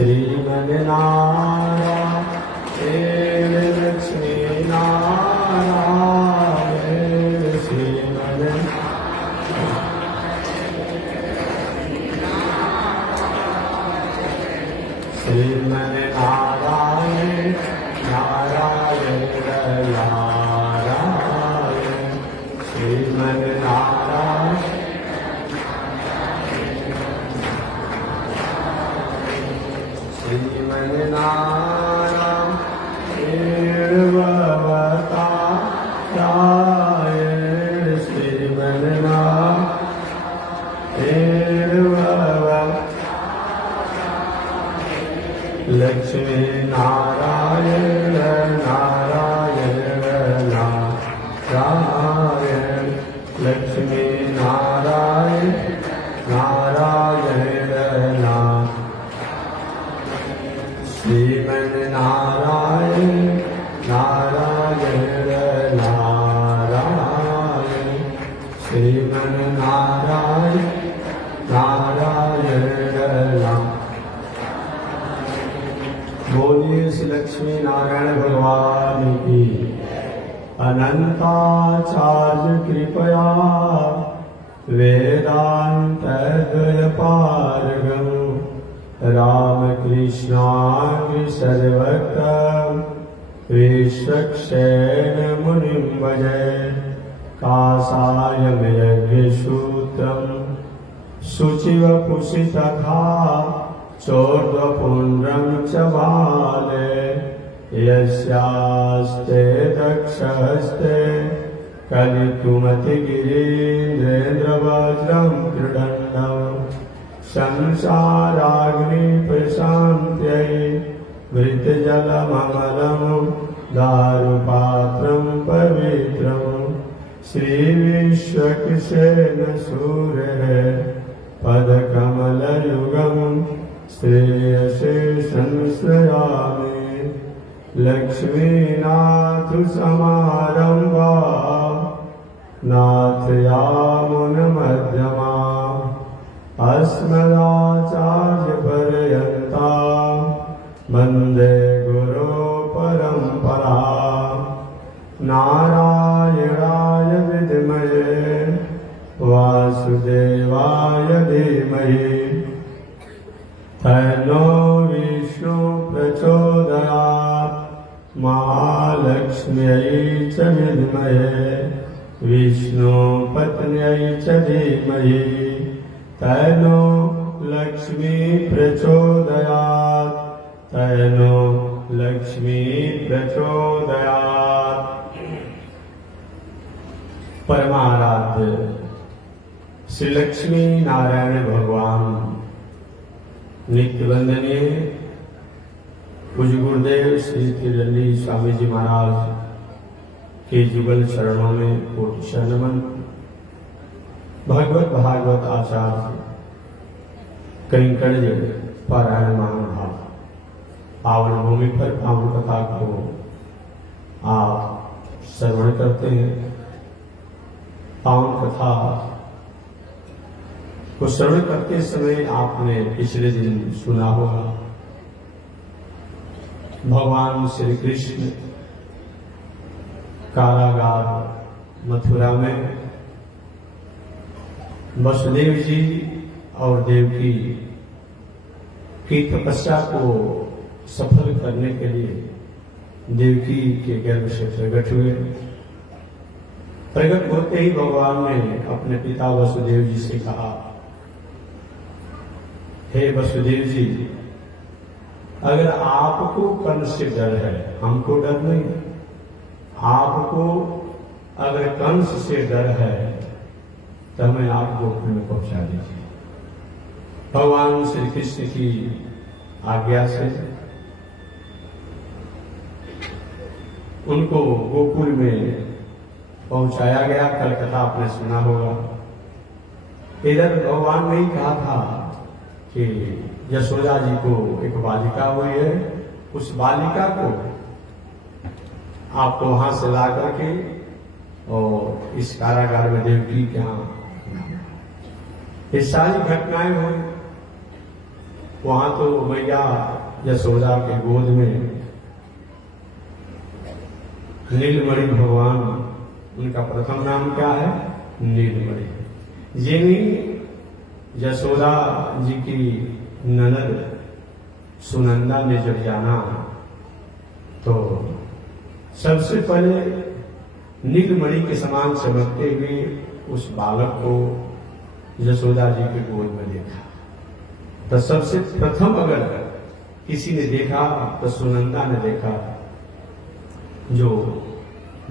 श्रीमन्नारायण लक्ष्मी नारायण श्रीमन्नारायण नारायण नारायण श्रीमन्नारायण श्रीमन्नारायण भवतारायण श्रीमन्नारायण लक्ष्मी नारायण नारायण नारायण लक्ष्मी नारायण नारायण श्रीमन्नारायण नारायण नारायण श्रीमन्नारायण नारायण बोलिए श्री लक्ष्मी नारायण भगवान की अनंताचार्य कृपया वेदांत पारगम रामकृष्णाग्र सर्वक्त विश्वक्षेण मुनिं भजे कासायं यज्ञसूत्रं शुचिवपुषि तथा चोर्ध्वपुण्ड्रं च बाले यस्यास्ते दक्षहस्ते कलितुमतिगिरीन्द्रेन्द्रवज्रं त्रिदण्डम् संसाराग्नि प्रशान्त्यै घृतजलममलं दारुपात्रं पवित्रं श्रीविश्वक्सेन सूरेः पदकमलयुगं श्रेयसे संश्रयामि लक्ष्मीनाथसमारम्भा नाथयामुनमध्यमा अस्मदाचार्यपर्यन्तां वन्दे गुरुपरम्परां नारायणाय विद्महे वासुदेवाय धीमहि तन्नो विष्णु प्रचोदयात् महालक्ष्म्यै च विद्महे विष्णुपत्न्यै च धीमहि तन्नो लक्ष्मी प्रचोदयात् तन्नो लक्ष्मी प्रचोदयात्। परमाराध्य श्री लक्ष्मी नारायण भगवान नित्य वंदनीय पूज्य गुरुदेव श्री त्रिदंडी स्वामी जी महाराज के जुगल चरणों में कोटि शरणमन। भगवत भागवत आचार्य कंकण पारायण महाभाव पावन भूमि पर पावन कथा को आप श्रवण करते हैं। पावन कथा को श्रवण करते समय आपने पिछले दिन सुना होगा भगवान श्री कृष्ण कारागार मथुरा में वसुदेव जी और देवकी की तपस्या को सफल करने के लिए देवकी के गर्भ से प्रकट हुए। प्रकट होते ही भगवान ने अपने पिता वसुदेव जी से कहा, हे वसुदेव जी, अगर आपको कंस से डर है, हमको डर नहीं। आपको अगर कंस से डर है तो हमें आप गोकुल में पहुंचा दीजिए। भगवान श्री कृष्ण की आज्ञा से उनको गोकुल में पहुंचाया गया। कल कथा आपने सुना होगा। इधर भगवान ने ही कहा था कि यशोदा जी को एक बालिका हुई है, उस बालिका को आप वहां से ला करके और इस कारागार में देवकी के यहाँ ये सारी घटनाएं हुई। वहां तो मैया यशोदा के गोद में नीलमणि भगवान, उनका प्रथम नाम क्या है? नीलमणि। जिन्हीं यशोदा जी की ननद सुनंदा ने जब जाना तो सबसे पहले नीलमणि के समान चमकते हुए उस बालक को यशोदा जी के गोद में देखा। तो सबसे प्रथम अगर किसी ने देखा तो सुनंदा ने देखा, जो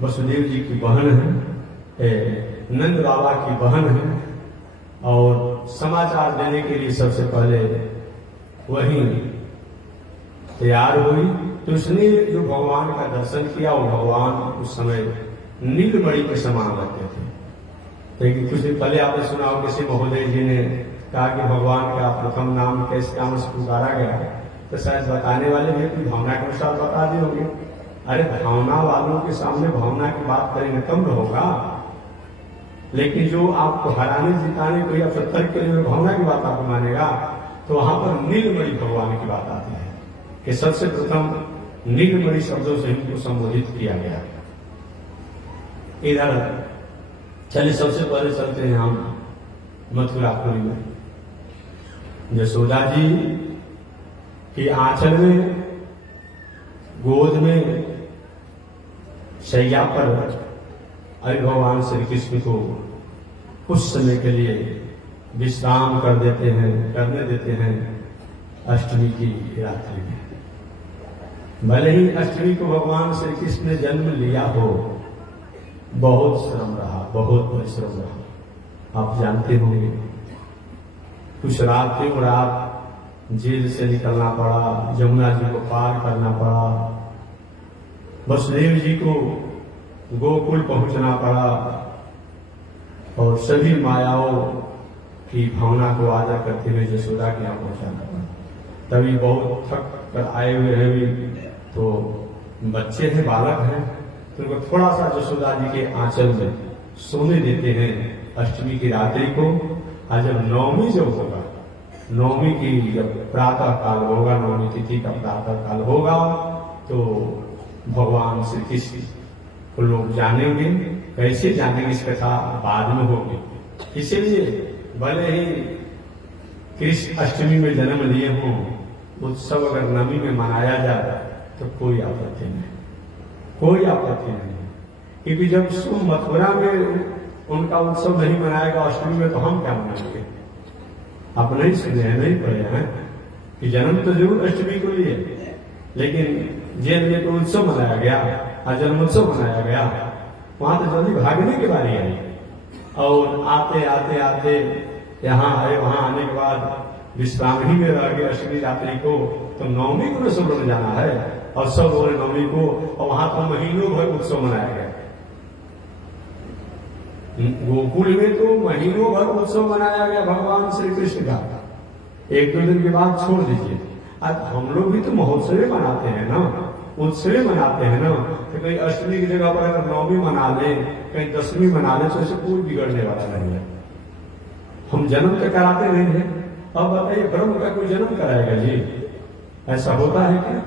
वसुदेव जी की बहन है, नंद बाबा की बहन है, और समाचार देने के लिए सबसे पहले वही तैयार हुई। तो उसने जो भगवान का दर्शन किया, वो भगवान उस समय नीलमणि के समान लगते थे। लेकिन कुछ दिन पहले आपने सुना हो किसी महोदय जी ने कहा कि भगवान का प्रथम नाम कैसे नाम से पुकारा गया, तो शायद बताने वाले भी अपनी भावना के अनुसार बता दिए होंगे। अरे भावना वालों के सामने भावना की बात करेंगे कम न होगा, लेकिन जो आपको हराने जिताने को या पत्थर के लिए भावना की बात आपको मानेगा, तो वहां पर नीलमणि भगवान की बात आती है कि सबसे प्रथम नीलमणि शब्दों से इनको संबोधित किया गया। इधर चलिए सबसे पहले चलते हैं हम मथुरापुरी में। यशोदा जी की आंचल में, गोद में, शैया पर अभी भगवान श्री कृष्ण को कुछ समय के लिए विश्राम करने देते हैं अष्टमी की रात्रि में। भले ही अष्टमी को भगवान श्री कृष्ण ने जन्म लिया हो, बहुत श्रम रहा, बहुत परिश्रम रहा। आप जानते होंगे कुछ रात जेल से निकलना पड़ा, जमुना जी को पार करना पड़ा, वसुदेव जी को गोकुल पहुंचना पड़ा, और सभी मायाओं की भावना को आदर करते हुए यशोदा के यहाँ पहुंचाना पड़ा। तभी बहुत थक कर आए हुए हैं, भी तो बच्चे हैं, बालक हैं, तो उनको थोड़ा सा यशोदा जी के आंचल में सोने देते हैं अष्टमी की रात्रि को। आज जब नवमी जब होगा, नवमी की जब प्रातः काल होगा, नवमी तिथि का प्रातः काल होगा, तो भगवान श्री कृष्ण को लोग जानेंगे। कैसे जानेंगे इस कथा बाद में होगी। इसीलिए भले ही कृष्ण अष्टमी में जन्म लिए हों, उत्सव अगर नवमी में मनाया जाए तो कोई आपत्ति नहीं, कोई आपत्ति नहीं। क्योंकि जब सुन मथुरा में उनका उत्सव नहीं मनाएगा अष्टमी में, तो हम क्या मनाएंगे? आप नहीं सुने हैं, नहीं पढ़े हैं कि जन्म तो जरूर अष्टमी को लिए, लेकिन जेल में तो उत्सव मनाया गया, जन्मोत्सव मनाया गया, वहां तो जल्दी भागने की बारी आई। और आते आते आते यहाँ आए, वहां आने के बाद विश्राम ही में रह गए अष्टमी रात्रि को। तो नवमी को सब लोग जाना है, और सब बोले नवमी को, और वहां तो महीनों भर उत्सव मनाया गया। गोकुल में तो महीनों भर उत्सव मनाया गया भगवान श्री कृष्ण का। एक दो दिन के बाद छोड़ दीजिए। आज हम लोग भी तो महोत्सव मनाते हैं ना, उत्सव मनाते हैं ना। तो कहीं अष्टमी की जगह पर अगर नवमी मना ले, कहीं दसवीं मना ले, तो इसे कोई बिगड़ने वाला नहीं है। हम जन्म तो कराते नहीं है। अब बताइए, ब्रह्म का कोई जन्म कराएगा जी? ऐसा होता है क्या?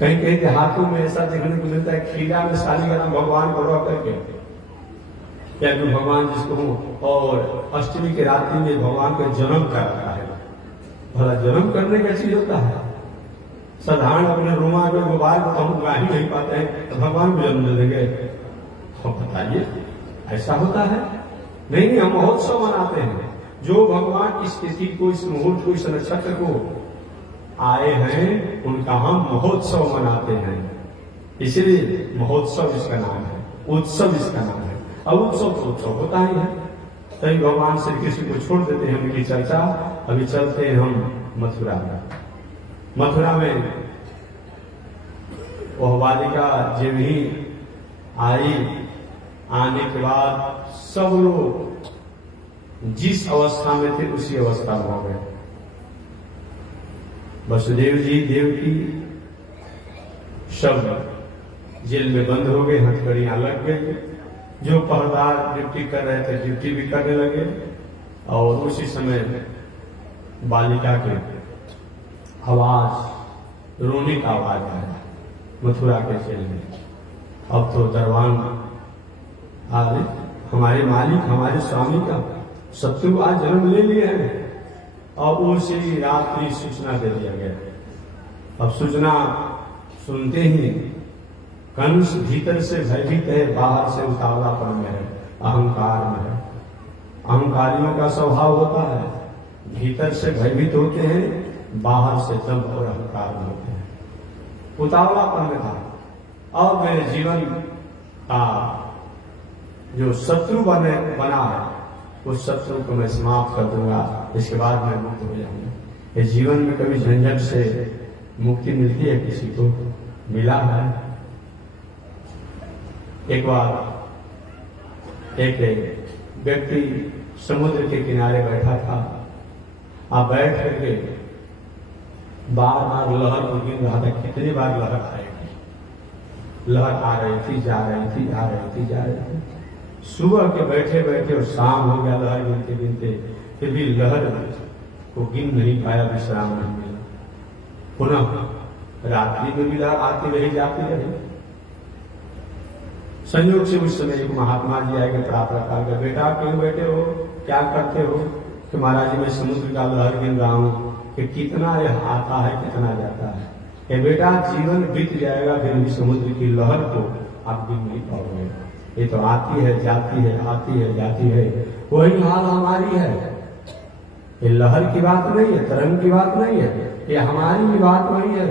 कहीं कहीं देहातों में ऐसा देखने को मिलता है, खीरा में शालीग्राम भगवान को रख करके, या जो भगवान जिसको हो, और अष्टमी की रात्रि में भगवान का जन्म कराता है। भला जन्म करने का चीज होता है? साधारण अपने रोमा में गुब्बार को हम उगा ही नहीं पाते हैं, तो भगवान को जन्म दे देंगे? हम बताइए, ऐसा होता है? नहीं, हम महोत्सव मनाते हैं। जो भगवान इस तिथि को, इस मुहूर्त को, इस नक्षत्र को आए हैं, उनका हम महोत्सव मनाते हैं। इसलिए महोत्सव इसका नाम है, उत्सव इसका नाम है। अब उत्सव तो उत्सव होता ही है। तभी भगवान श्री कृष्ण को छोड़ देते हैं उनकी चर्चा। अभी चलते हैं हम मथुरा में। मथुरा में वह बालिका जब ही आई, आने के बाद सब लोग जिस अवस्था में थे उसी अवस्था में हो गए। वसुदेव जी, देवकी सब जेल में बंद हो गए, हथकड़ियां लग गई। जो पहरेदार ड्यूटी कर रहे थे ड्यूटी भी करने लगे, और उसी समय बालिका के आवाज, रोने का आवाज आया मथुरा के जेल में। अब तो दरबान हमारे मालिक, हमारे स्वामी का शत्रु आज जन्म ले लिए हैं। और उसी रात्रि सूचना दे दिया गया। अब सूचना सुनते ही कंस भीतर से भयभीत है, बाहर से उतावलापन में है, अहंकार में है। अहंकारियों का स्वभाव होता है, भीतर से भयभीत होते हैं, बाहर से दम्भ और अहंकार में होते हैं। उतावलापन में था। और मेरे जीवन का जो शत्रु बना है, उस शत्रु को मैं समाप्त कर दूंगा, इसके बाद मैं मुक्त हो जाऊंगा। इस जीवन में कभी झंझट से मुक्ति मिलती है किसी को? मिला है। एक बार एक व्यक्ति समुद्र के किनारे बैठा था। आप बैठ करके बार बार लहर को गिन रहा था, कितनी बार लहर आएगी। लहर आ रही थी, जा रही थी, आ रही थी, जा रही थी। सुबह के बैठे बैठे और शाम हो गया लहर गिनते गिनते, फिर भी लहर को गिन नहीं पाया, विश्राम नहीं मिला। पुनः रात्रि में भी लहर आती रही, जाती रही। संयोग से उस समय एक महात्मा जी आए के प्रार्थना कर, बेटा क्यों बैठे हो, क्या करते हो? कि महाराज जी मैं समुद्र का लहर गिन रहा हूं कि कितना यह आता है, कितना जाता है। कि बेटा जीवन बीत जाएगा, फिर भी समुद्र की लहर को आप गिन नहीं पाओगे। ये तो आती है, जाती है, आती है, जाती है। वही हाल हमारी है। ये लहर की बात नहीं है, तरंग की बात नहीं है, ये हमारी भी बात नहीं है।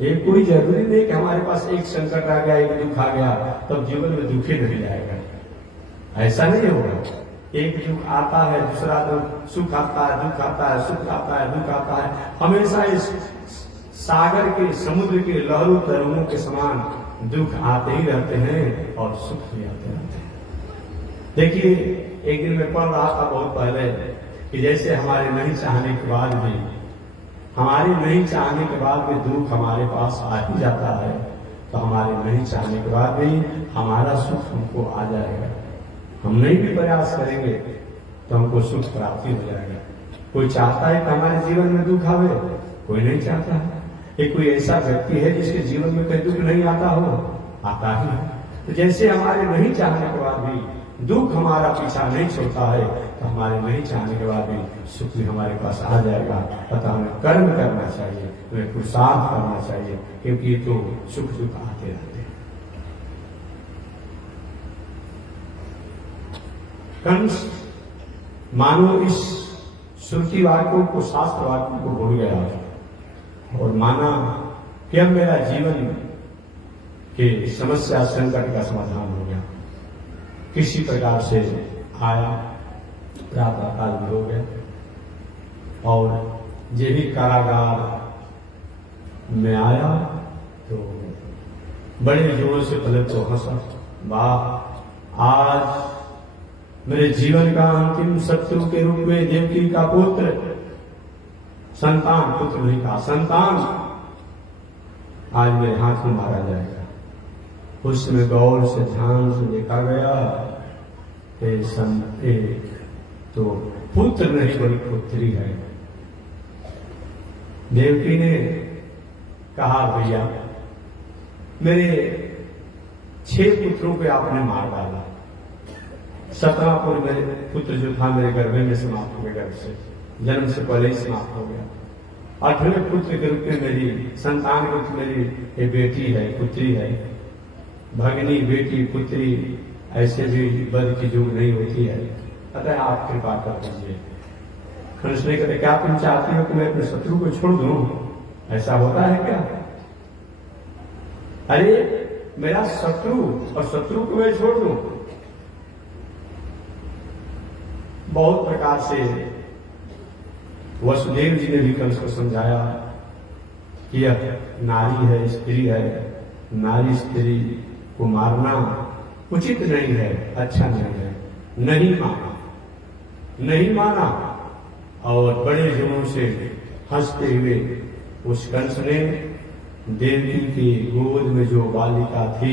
ये कोई जरूरी नहीं कि हमारे पास एक संकट आ गया, एक दुख आ गया, तब जीवन में दुख ही नहीं जाएगा। ऐसा नहीं होगा। एक दुख आता है, दूसरा सुख आता है, दुख आता है, सुख आता है, दुख आता है। हमेशा इस सागर के, समुद्र के लहरों तरंगों के समान दुख आते ही रहते हैं और सुख भी आते रहते हैं। देखिए, एक दिन मैं पढ़ रहा था बहुत पहले कि जैसे हमारे नहीं चाहने के बाद भी, हमारे नहीं चाहने के बाद भी दुख हमारे पास आ ही जाता है, तो हमारे नहीं चाहने के बाद भी हमारा सुख हमको आ जाएगा। हम नहीं भी प्रयास करेंगे तो हमको सुख प्राप्ति हो जाएगा। कोई चाहता है कि हमारे जीवन में दुख आवे? कोई नहीं चाहता है। एक कोई ऐसा व्यक्ति है जिसके जीवन में कोई दुख नहीं आता हो? आता ही है। तो जैसे हमारे नहीं चाहने के बाद भी दुख हमारा पीछा नहीं छोड़ता है, तो हमारे नहीं चाहने के बाद भी सुख भी हमारे पास आ जाएगा। अतः हमें कर्म करना चाहिए, हमें पुरुषार्थ करना चाहिए, क्योंकि ये तो सुख दुख आते रहते हैं। कंस मानो इस श्रुति वाक्यों को, शास्त्र वाक्यों को भूल गया और माना कि अब मेरा जीवन के समस्या संकट का समाधान हो गया। किसी प्रकार से आया, प्रातः काल हो गया और ये भी कारागार में आया तो बड़े जोर से पहले तो हंसा, वाह आज मेरे जीवन का अंतिम शत्रु के रूप में देवकी का पुत्र, संतान, पुत्र नहीं कहा, संतान आज मेरे हाथ में मारा जाएगा। उसमें गौर से ध्यान से देखा गया तो पुत्र नहीं बड़ी पुत्री है। देवकी ने कहा भैया मेरे 6 पुत्रों पे आपने मार डाला, 17 पुत्र जो था मेरे गर्भ में समाप्त हो गया, गर्भ से जन्म से पहले ही समाप्त हो गया। 8वें पुत्र के रूप में मेरी संतान के रूप में मेरी ये बेटी है, पुत्री है, भगनी, बेटी, पुत्री, ऐसे भी बद की जुग नहीं होती है। अतः आप कृपा कर दीजिए। कंस ने कहते क्या तुम चाहती हो कि मैं अपने शत्रु को छोड़ दूं? ऐसा होता है क्या? अरे मेरा शत्रु और शत्रु को मैं छोड़ दूं? बहुत प्रकार से वसुदेव जी ने भी कंस को समझाया कि यह नारी है, स्त्री है, नारी स्त्री को मारना उचित नहीं है, अच्छा नहीं है। नहीं माना, नहीं माना और बड़े जोरों से हंसते हुए उस कंस ने देवी की गोद में जो बालिका थी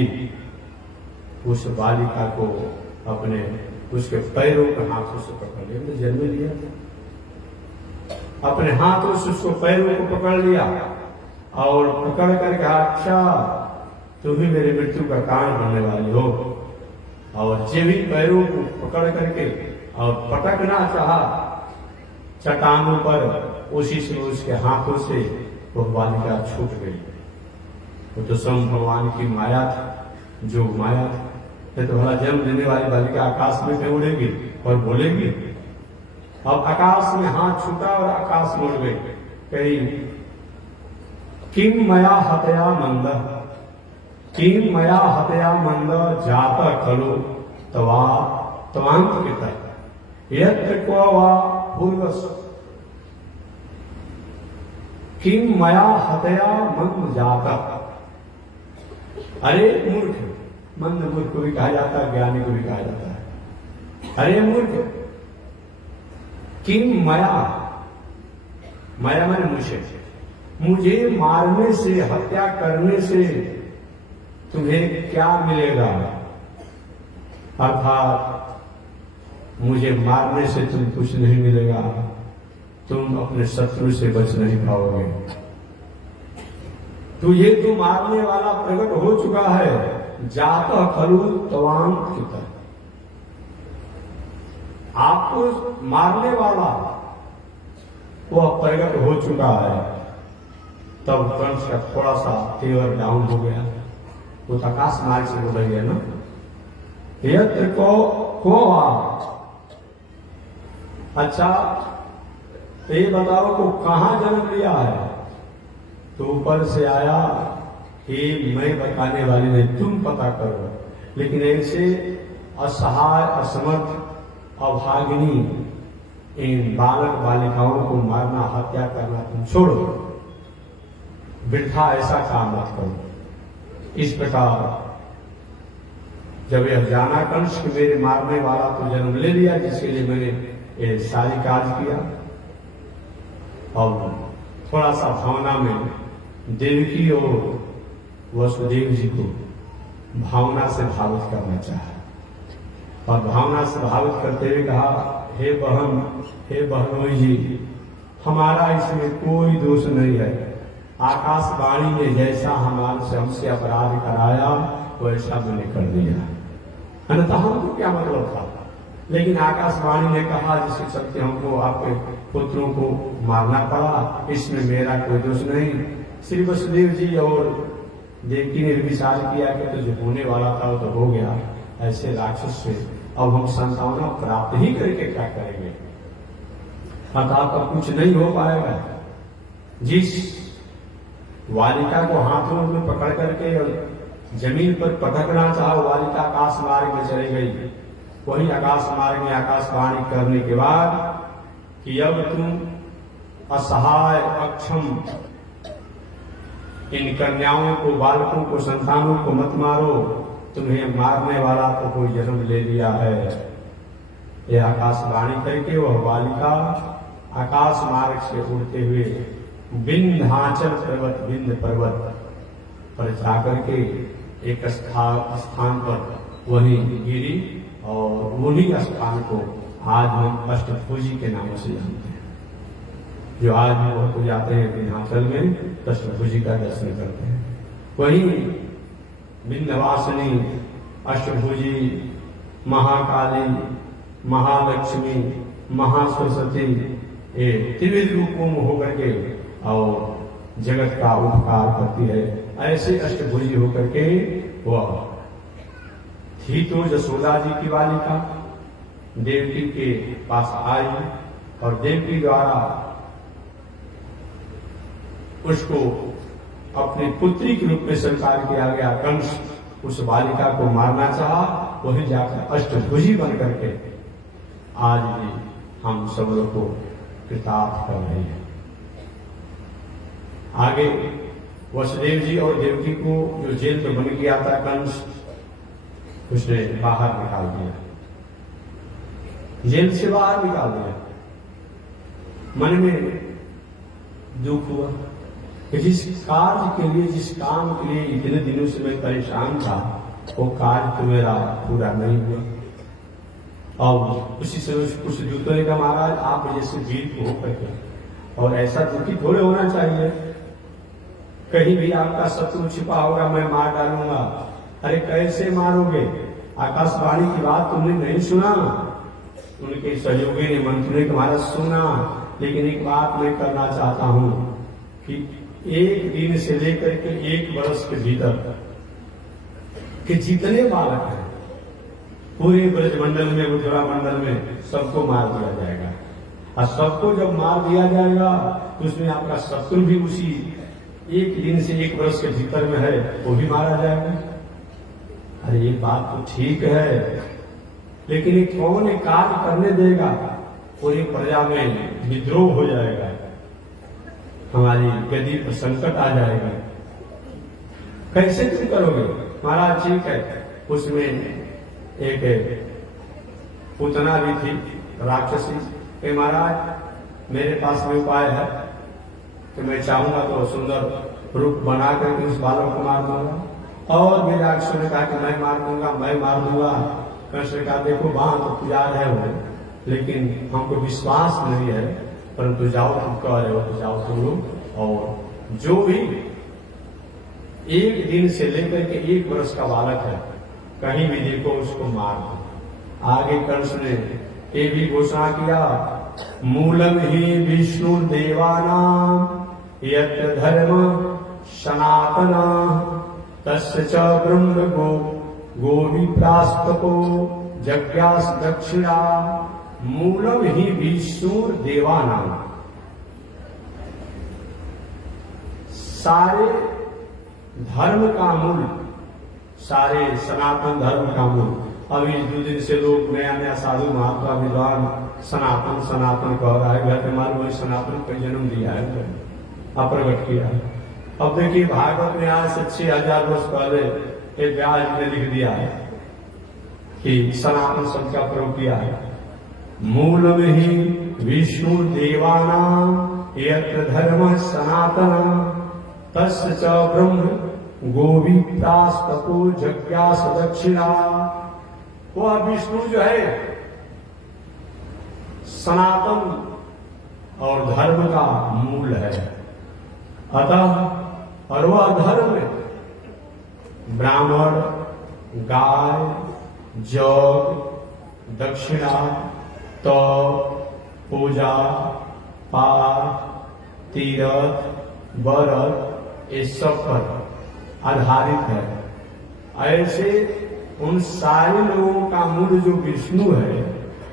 उस बालिका को अपने उसके पैरों के हाथों से पकड़ लिया, जन्म लिया। अपने हाथों से उसको पैरों को पकड़ लिया और पकड़ कर कहा, अच्छा तुम ही मेरी मृत्यु का कारण बनने वाली हो। और जे भी पैरों को पकड़ करके और पटकना चाहा चट्टानों पर, उसी से उसके हाथों से वो बालिका छूट गई। वो तो स्वयं भगवान की माया थी, जो माया थी। ये तो भला जन्म देने वाली बालिका आकाश में क्यों उड़ेगी और बोलेगी। अब आकाश में हाथ छूटा और आकाश में उड़ गई। कही किम मया हतया मंद, किम मया हतया मंद जाता खलु तवा तवांत पिता यत्र को वा पूर्वस। किम मया हतया मंद जाता। अरे मूर्ख, मंद मूर्ख को भी कहा जाता है, ज्ञानी को भी कहा जाता है। अरे मूर्ख, किम मया, मया माने मुझे मारने से, हत्या करने से तुम्हें क्या मिलेगा। अर्थात मुझे मारने से तुम कुछ नहीं मिलेगा, तुम अपने शत्रु से बच नहीं पाओगे। तुझे तो मारने वाला प्रकट हो चुका है, जाता खलु तवांग पिता। आपको मारने वाला वह प्रकट हो चुका है। तब कंस का थोड़ा सा तेवर डाउन हो गया। वो आकाश मार्ग से बोल गया ना, यत्र को अच्छा तो ये बताओ को कहां जन्म लिया है। तो ऊपर से आया कि मैं बताने वाली नहीं, तुम पता करो। लेकिन ऐसे असहाय, असमर्थ, अभागिनी इन बालक बालिकाओं को मारना, हत्या करना तुम छोड़ो, वृथा ऐसा काम मत करो। इस प्रकार जब यह जाना कंस कि मेरे मारने वाला तो जन्म ले लिया, जिसके लिए मैंने ये सारी काज किया, और थोड़ा सा भावना में देवकी और वसुदेव जी को भावना से भावित करना चाहा, और भावना से भावित करते हुए कहा, हे बहनोई जी, हमारा इसमें कोई दोष नहीं है। आकाशवाणी ने जैसा हमसे अपराध कराया वैसा मैंने कर दिया, अन्यथा हमको क्या मतलब था। लेकिन आकाशवाणी ने कहा जिसके चलते हमको आपके पुत्रों को मारना पड़ा, इसमें मेरा कोई दोष नहीं। श्री वसुदेव जी और देवकी ने विचार किया कि तो जो होने वाला था वो तो हो गया, ऐसे राक्षस से अब हम संतावना प्राप्त ही करके क्या करेंगे। अर्थात अब कुछ नहीं हो पाएगा। जिस बालिका को हाथों में पकड़ करके और जमीन पर पटकना चाहा, बालिका आकाश मार्ग में चली गई। वही आकाश मार्ग में आकाशवाणी करने के बाद कि अब तुम असहाय, अक्षम इन कन्याओं को, बालकों को, संतानों को मत मारो, तुम्हें मारने वाला तो कोई जन्म ले लिया है। यह आकाशवाणी करके वह बालिका आकाश मार्ग से उड़ते हुए विंध्याचल पर्वत, विंध्य पर्वत पर जाकर के एक स्थान पर वहीं गिरी, और उन्हीं स्थान को आज हम अष्टभुजी के नाम से जानते हैं। जो आज हम वह जाते हैं विंध्याचल में, अष्टभुजी का दर्शन करते हैं। वहीं विंध्यवासिनी, अष्टभुजी, महाकाली, महालक्ष्मी, महासरस्वती, ये त्रिविध रूपों में होकर के और जगत का उपकार करती है। ऐसे अष्टभुजी होकर के वह थी तो जसोदा जी की बालिका देवकी के पास आई, और देवकी द्वारा उसको अपनी पुत्री के रूप में स्वीकार किया गया। कंस उस बालिका को मारना चाहा, वही जाकर अष्टभुजी बन करके आज भी हम सब लोग को कृतार्थ कर रहे हैं। आगे वसुदेव जी और देवकी को जो जेल में बन गया था कंस, उसने बाहर निकाल दिया, जेल से बाहर निकाल दिया। मन में दुख हुआ कि जिस कार्य के लिए, जिस काम के लिए इतने दिनों से मैं परेशान था, वो कार्य तो मेरा पूरा नहीं हुआ। और उसी समय कुछ दूतों ने कहा, महाराज आप जैसे वीर को होकर के और ऐसा दुखी थोड़े होना चाहिए। कहीं भी आपका शत्रु छिपा होगा, मैं मार डालूंगा। अरे कैसे मारोगे? आकाशवाणी की बात तुमने नहीं सुना? उनके सहयोगी ने, मंत्री ने महाराज सुना, लेकिन एक बात मैं करना चाहता हूं कि एक दिन से लेकर के 1 वर्ष के भीतर कि जितने बालक हैं पूरे ब्रजमंडल में, मथुरा मंडल में, सबको मार दिया जाएगा। और सबको जब मार दिया जाएगा तो उसमें आपका शत्रु भी उसी 1 दिन से 1 वर्ष के भीतर में है, वो भी मारा जाएगा। अरे ये बात तो ठीक है, लेकिन ये कौन एक कार्य करने देगा? पूरी प्रजा में विद्रोह हो जाएगा, हमारी गद्दी पर संकट आ जाएगा। कैसे तुम करोगे? महाराज ठीक है, उसमें एक पूतना भी थी राक्षसी। कि महाराज मेरे पास में उपाय है कि मैं चाहूंगा तो सुंदर रूप बना करके उस बालक को मार दूंगा। और मेरे राक्षसों ने कहा कि मैं मार दूंगा, मैं मार दूंगा। कृष्ण ने कहा देखो वहां तो पुजारी है वो, लेकिन हमको विश्वास नहीं है, परंतु जाओ तुम कह रहे हो तो जाओ तुम लोग। और जो भी 1 दिन से लेकर के 1 वर्ष का बालक है, कहीं भी देखो उसको मार दो। आगे कृष्ण ने ये भी घोषणा किया, मूलम ही विष्णु देवानां यत्र धर्म सनातना तस्य च ब्रह्म गोविप्रास्तको जज्ञास दक्षिणा। मूलम ही विष्णु देवानां, सारे धर्म का मूल, सारे सनातन धर्म का मूल। अभी 2 दिन से लोग नया नया साधु महात्मा विद्वान सनातन सनातन कह रहा है। घर पे मालूम है सनातन को जन्म दिया है, अप्रगट किया है। अब देखिए भागवत में आज से 6000 वर्ष पहले एक व्यास ने लिख दिया है कि सनातन शब्द का प्रयोग किया है। मूल में ही विष्णु देवानां यत्र धर्म सनातन तस्य च ब्रह्म गोविप्रास्तको जज्ञास दक्षिणा। वह विष्णु जो है सनातन और धर्म का मूल है। अतः और वह धर्म ब्राह्मण, गाय, जग, दक्षिणा, तप, पूजा, पाठ, तीर्थ, व्रत, ये सब पर आधारित है। ऐसे उन सारे लोगों का मूल जो विष्णु है,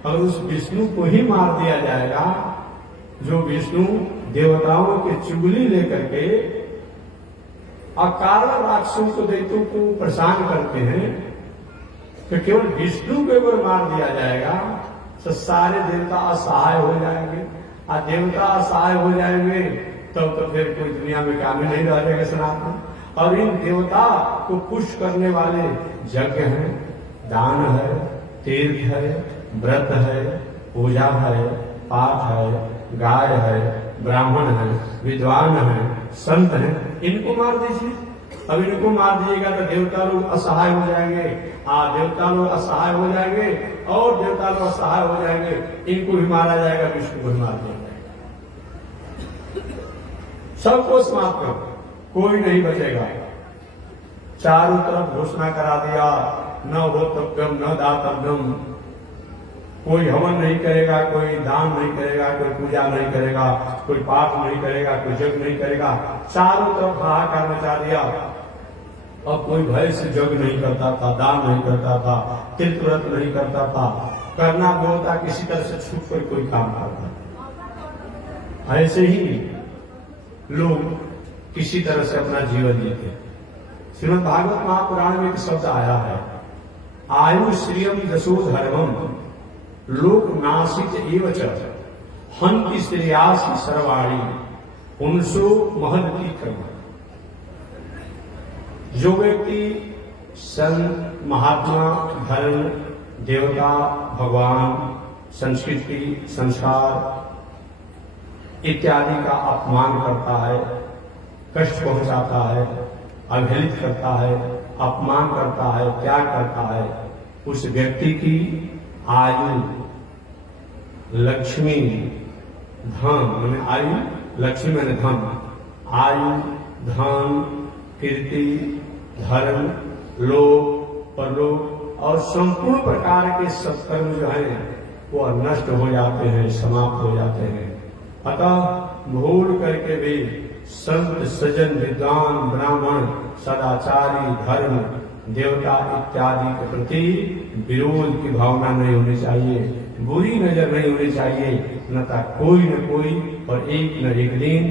और उस विष्णु को ही मार दिया जाएगा जो विष्णु देवताओं के चुगली लेकर के अकारण राक्षसों को, दैत्यों को परेशान करते हैं। तो केवल विष्णु को अगर मार दिया जाएगा तो सारे देवता असहाय हो जाएंगे। और देवता असहाय हो जाएंगे तब तो फिर कोई दुनिया में काम नहीं रह जाएगा सनातन। और इन देवता को पुश करने वाले यज्ञ हैं, दान है, तीर्थ है, व्रत है, पूजा है, पाठ है, गाय है, ब्राह्मण है, विद्वान है, संत है, इनको मार दीजिए। अब इनको मार दिएगा तो देवता लोग असहाय हो जाएंगे। देवता लोग असहाय हो जाएंगे और देवता लोग असहाय हो जाएंगे, इनको भी मारा जाएगा, विष्णु को भी मार दिया जाएगा। सबको समाप्त करो, कोई नहीं बचेगा। चारों तरफ घोषणा करा दिया, न होतव्यम न दातव्यम। कोई हवन नहीं करेगा, कोई दान नहीं करेगा, कोई पूजा नहीं करेगा, कोई पाठ नहीं करेगा, कोई यज्ञ नहीं करेगा। चारों तरफ हाहाकार मचा दिया। अब कोई भय से यज्ञ नहीं करता था, दान नहीं करता था, तीर्थ व्रत नहीं करता था, करना जो होता किसी तरह से छूट कर कोई काम करता। ऐसे ही लोग किसी तरह से अपना जीवन जीते। श्रीमद् भागवत महापुराण में एक शब्द आया है, आयु श्रियम यशो धर्मम लोक नासित एवच हंति श्रेयासी सर्वाणी उनसो महदती कर्म। जो व्यक्ति संत, महात्मा, धर्म, देवता, भगवान, संस्कृति, संस्कार इत्यादि का अपमान करता है, कष्ट पहुंचाता है, अवहेलित करता है, अपमान करता है, त्याग करता है, उस व्यक्ति की आयु, लक्ष्मी, धन मैंने आयु, लक्ष्मी मैंने धन, आयु, धन, कीर्ति, धर्म, लोक, परलोक और संपूर्ण प्रकार के सत्कर्म जो है वो नष्ट हो जाते हैं, समाप्त हो जाते हैं। अतः भूल करके भी संत, सज्जन, विद्वान, ब्राह्मण, सदाचारी, धर्म, देवता इत्यादि के प्रति विरोध की भावना नहीं होनी चाहिए, बुरी नजर नहीं होनी चाहिए, न कोई न कोई और एक न एक दिन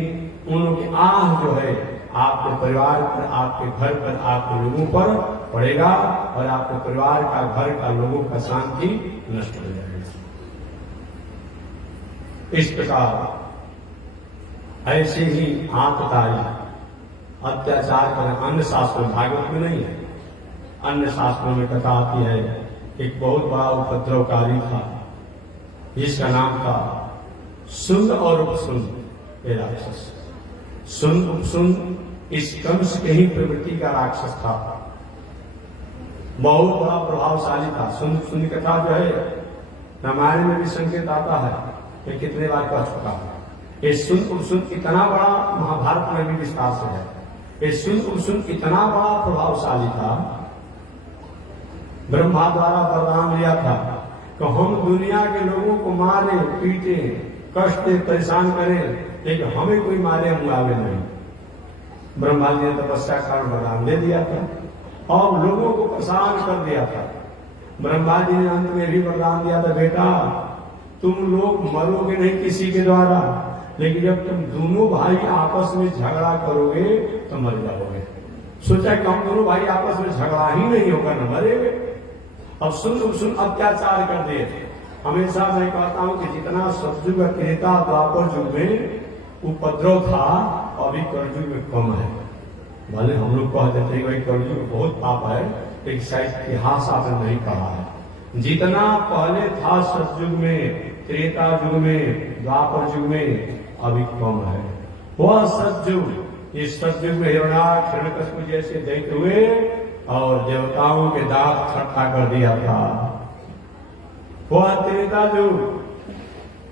उन लोगों की आह जो है आपके परिवार पर, आपके घर पर, आपके लोगों पर पड़ेगा और आपके परिवार का, घर का, लोगों का शांति नष्ट हो जाएगा। इस प्रकार ऐसे ही आतताई अत्याचार कर अन्य शास्त्रों, भागवत में नहीं है, अन्य शास्त्रों में कथा आती है। एक बहुत बड़ा उपद्रवकारी था जिसका नाम था सुन और उपसुन, ये राक्षस। सुन उपसुन इस कंस के ही प्रवृत्ति का राक्षस था, बहुत बड़ा प्रभावशाली था। सुन उपसुन की कथा जो है रामायण में भी संकेत आता है, ये कितने बार कह चुका है। ये सुन उपसुन इतना बड़ा, महाभारत में भी विस्तार से है, ये सुन उपसुन इतना बड़ा प्रभावशाली था, ब्रह्मा द्वारा वरदान लिया था कि हम दुनिया के लोगों को मारे, पीटे, कष्ट दे, परेशान करें, लेकिन हमें कोई मारे मुआवे नहीं। ब्रह्मा जी ने तपस्या कारण वरदान दे दिया था और लोगों को परेशान कर दिया था। ब्रह्मा जी ने अंत में भी वरदान दिया था, बेटा तुम लोग मरोगे नहीं किसी के द्वारा, लेकिन जब तुम दोनों भाई आपस में झगड़ा करोगे तो मर जाओगे। सोचा कि हम दोनों भाई आपस में झगड़ा ही नहीं होगा, न मरेंगे। अब सुन अत्याचार कर दिए। हमेशा मैं कहता हूं कि जितना सतयुग, त्रेता, द्वापर युग में उपद्रव था, अभी कलयुग में कम है। भले हम लोग कह देते हैं भाई कलयुग में बहुत पाप है, लेकिन शायद इतिहास आपने नहीं पढ़ा है। जितना पहले था सतयुग में, त्रेता युग में, द्वापर युग में, अभी कम है। वह सतयुग, इस सतयुग में हिरण्याक्ष, हिरण्यकशिपु जैसे दैत्य हुए और देवताओं के दांत खट्टा कर दिया था। वह त्रेता युग,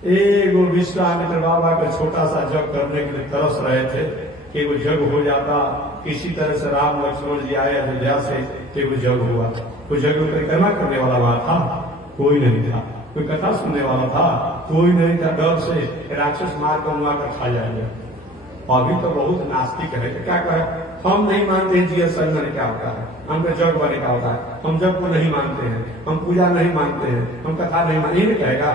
एगो विश्वामित्र बाबा का छोटा सा जग करने के लिए तरस रहे थे कि वो जग हो जाता। किसी तरह से राम लक्ष्मण जी आए अयोध्या से, कि वो जग हुआ। कोई जग परिक्रमा करने वाला वहां था? कोई नहीं था। कोई कथा सुनने वाला था? कोई नहीं था। डर से राक्षस मार कर मुआ कर खा जाएंगे। अभी तो बहुत नास्तिक है, तो क्या कहे, हम नहीं मानते हैं जीवन संग बने क्या होता है, हमको जग बने क्या होता है, हम जग को नहीं मानते हैं, हम पूजा नहीं मानते हैं, हम कथा नहीं मानते। ये कहेगा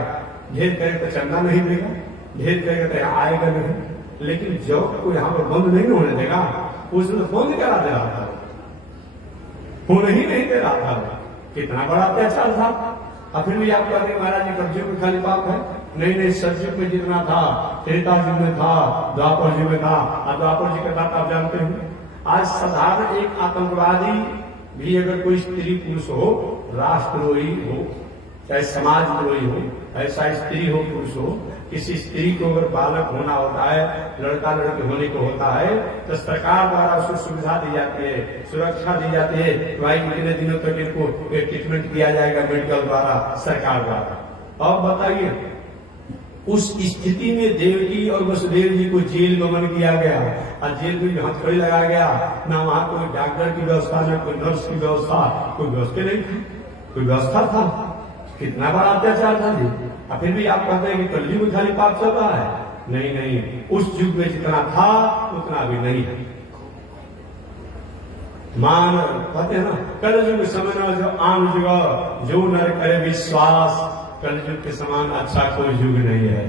ढेर करे तो चंदा नहीं देगा, ढेर करेगा तो यहाँ आएगा नहीं, लेकिन जग को यहाँ पर बंद नहीं होने देगा। उसने तो बंद करा दे रहा था, होने ही नहीं दे रहा था। कितना बड़ा अत्याचार था। और फिर भी आप कहते महाराज जी कलयुग में खाली पाप है। नहीं नहीं, सतयुग में जितना था, त्रेता युग में था, द्वापर युग में था। और द्वापर जी का बात आप जानते हैं। आज साधारण एक आतंकवादी भी अगर कोई स्त्री पुरुष हो, राष्ट्रद्रोही हो, चाहे समाजद्रोही हो, ऐसा स्त्री हो पुरुष हो, किसी स्त्री को अगर बालक होना होता है, लड़का लड़की होने को होता है, तो सरकार द्वारा उसको सुविधा दी जाती है, सुरक्षा दी जाती है। भाई कितने दिनों तक इनको ट्रीटमेंट किया जाएगा मेडिकल द्वारा, सरकार द्वारा। अब बताइए, उस स्थिति में देवकी और वसुदेव जी को जेल गमन किया गया और जेल में हथकड़ी लगाया गया। ना वहां कोई डॉक्टर की व्यवस्था, न कोई नर्स की व्यवस्था, कोई व्यवस्था नहीं थी, कोई व्यवस्था था। कितना बड़ा अत्याचार था जी। और फिर भी आप कहते हैं कि कलयुग में खाली पाप चल रहा है। नहीं नहीं, उस युग में जितना था उतना भी नहीं है। मान कहते हैं ना, कलयुग समय जो आम युग जो नर करे विश्वास, कलयुग के समान अच्छा कोई युग नहीं है।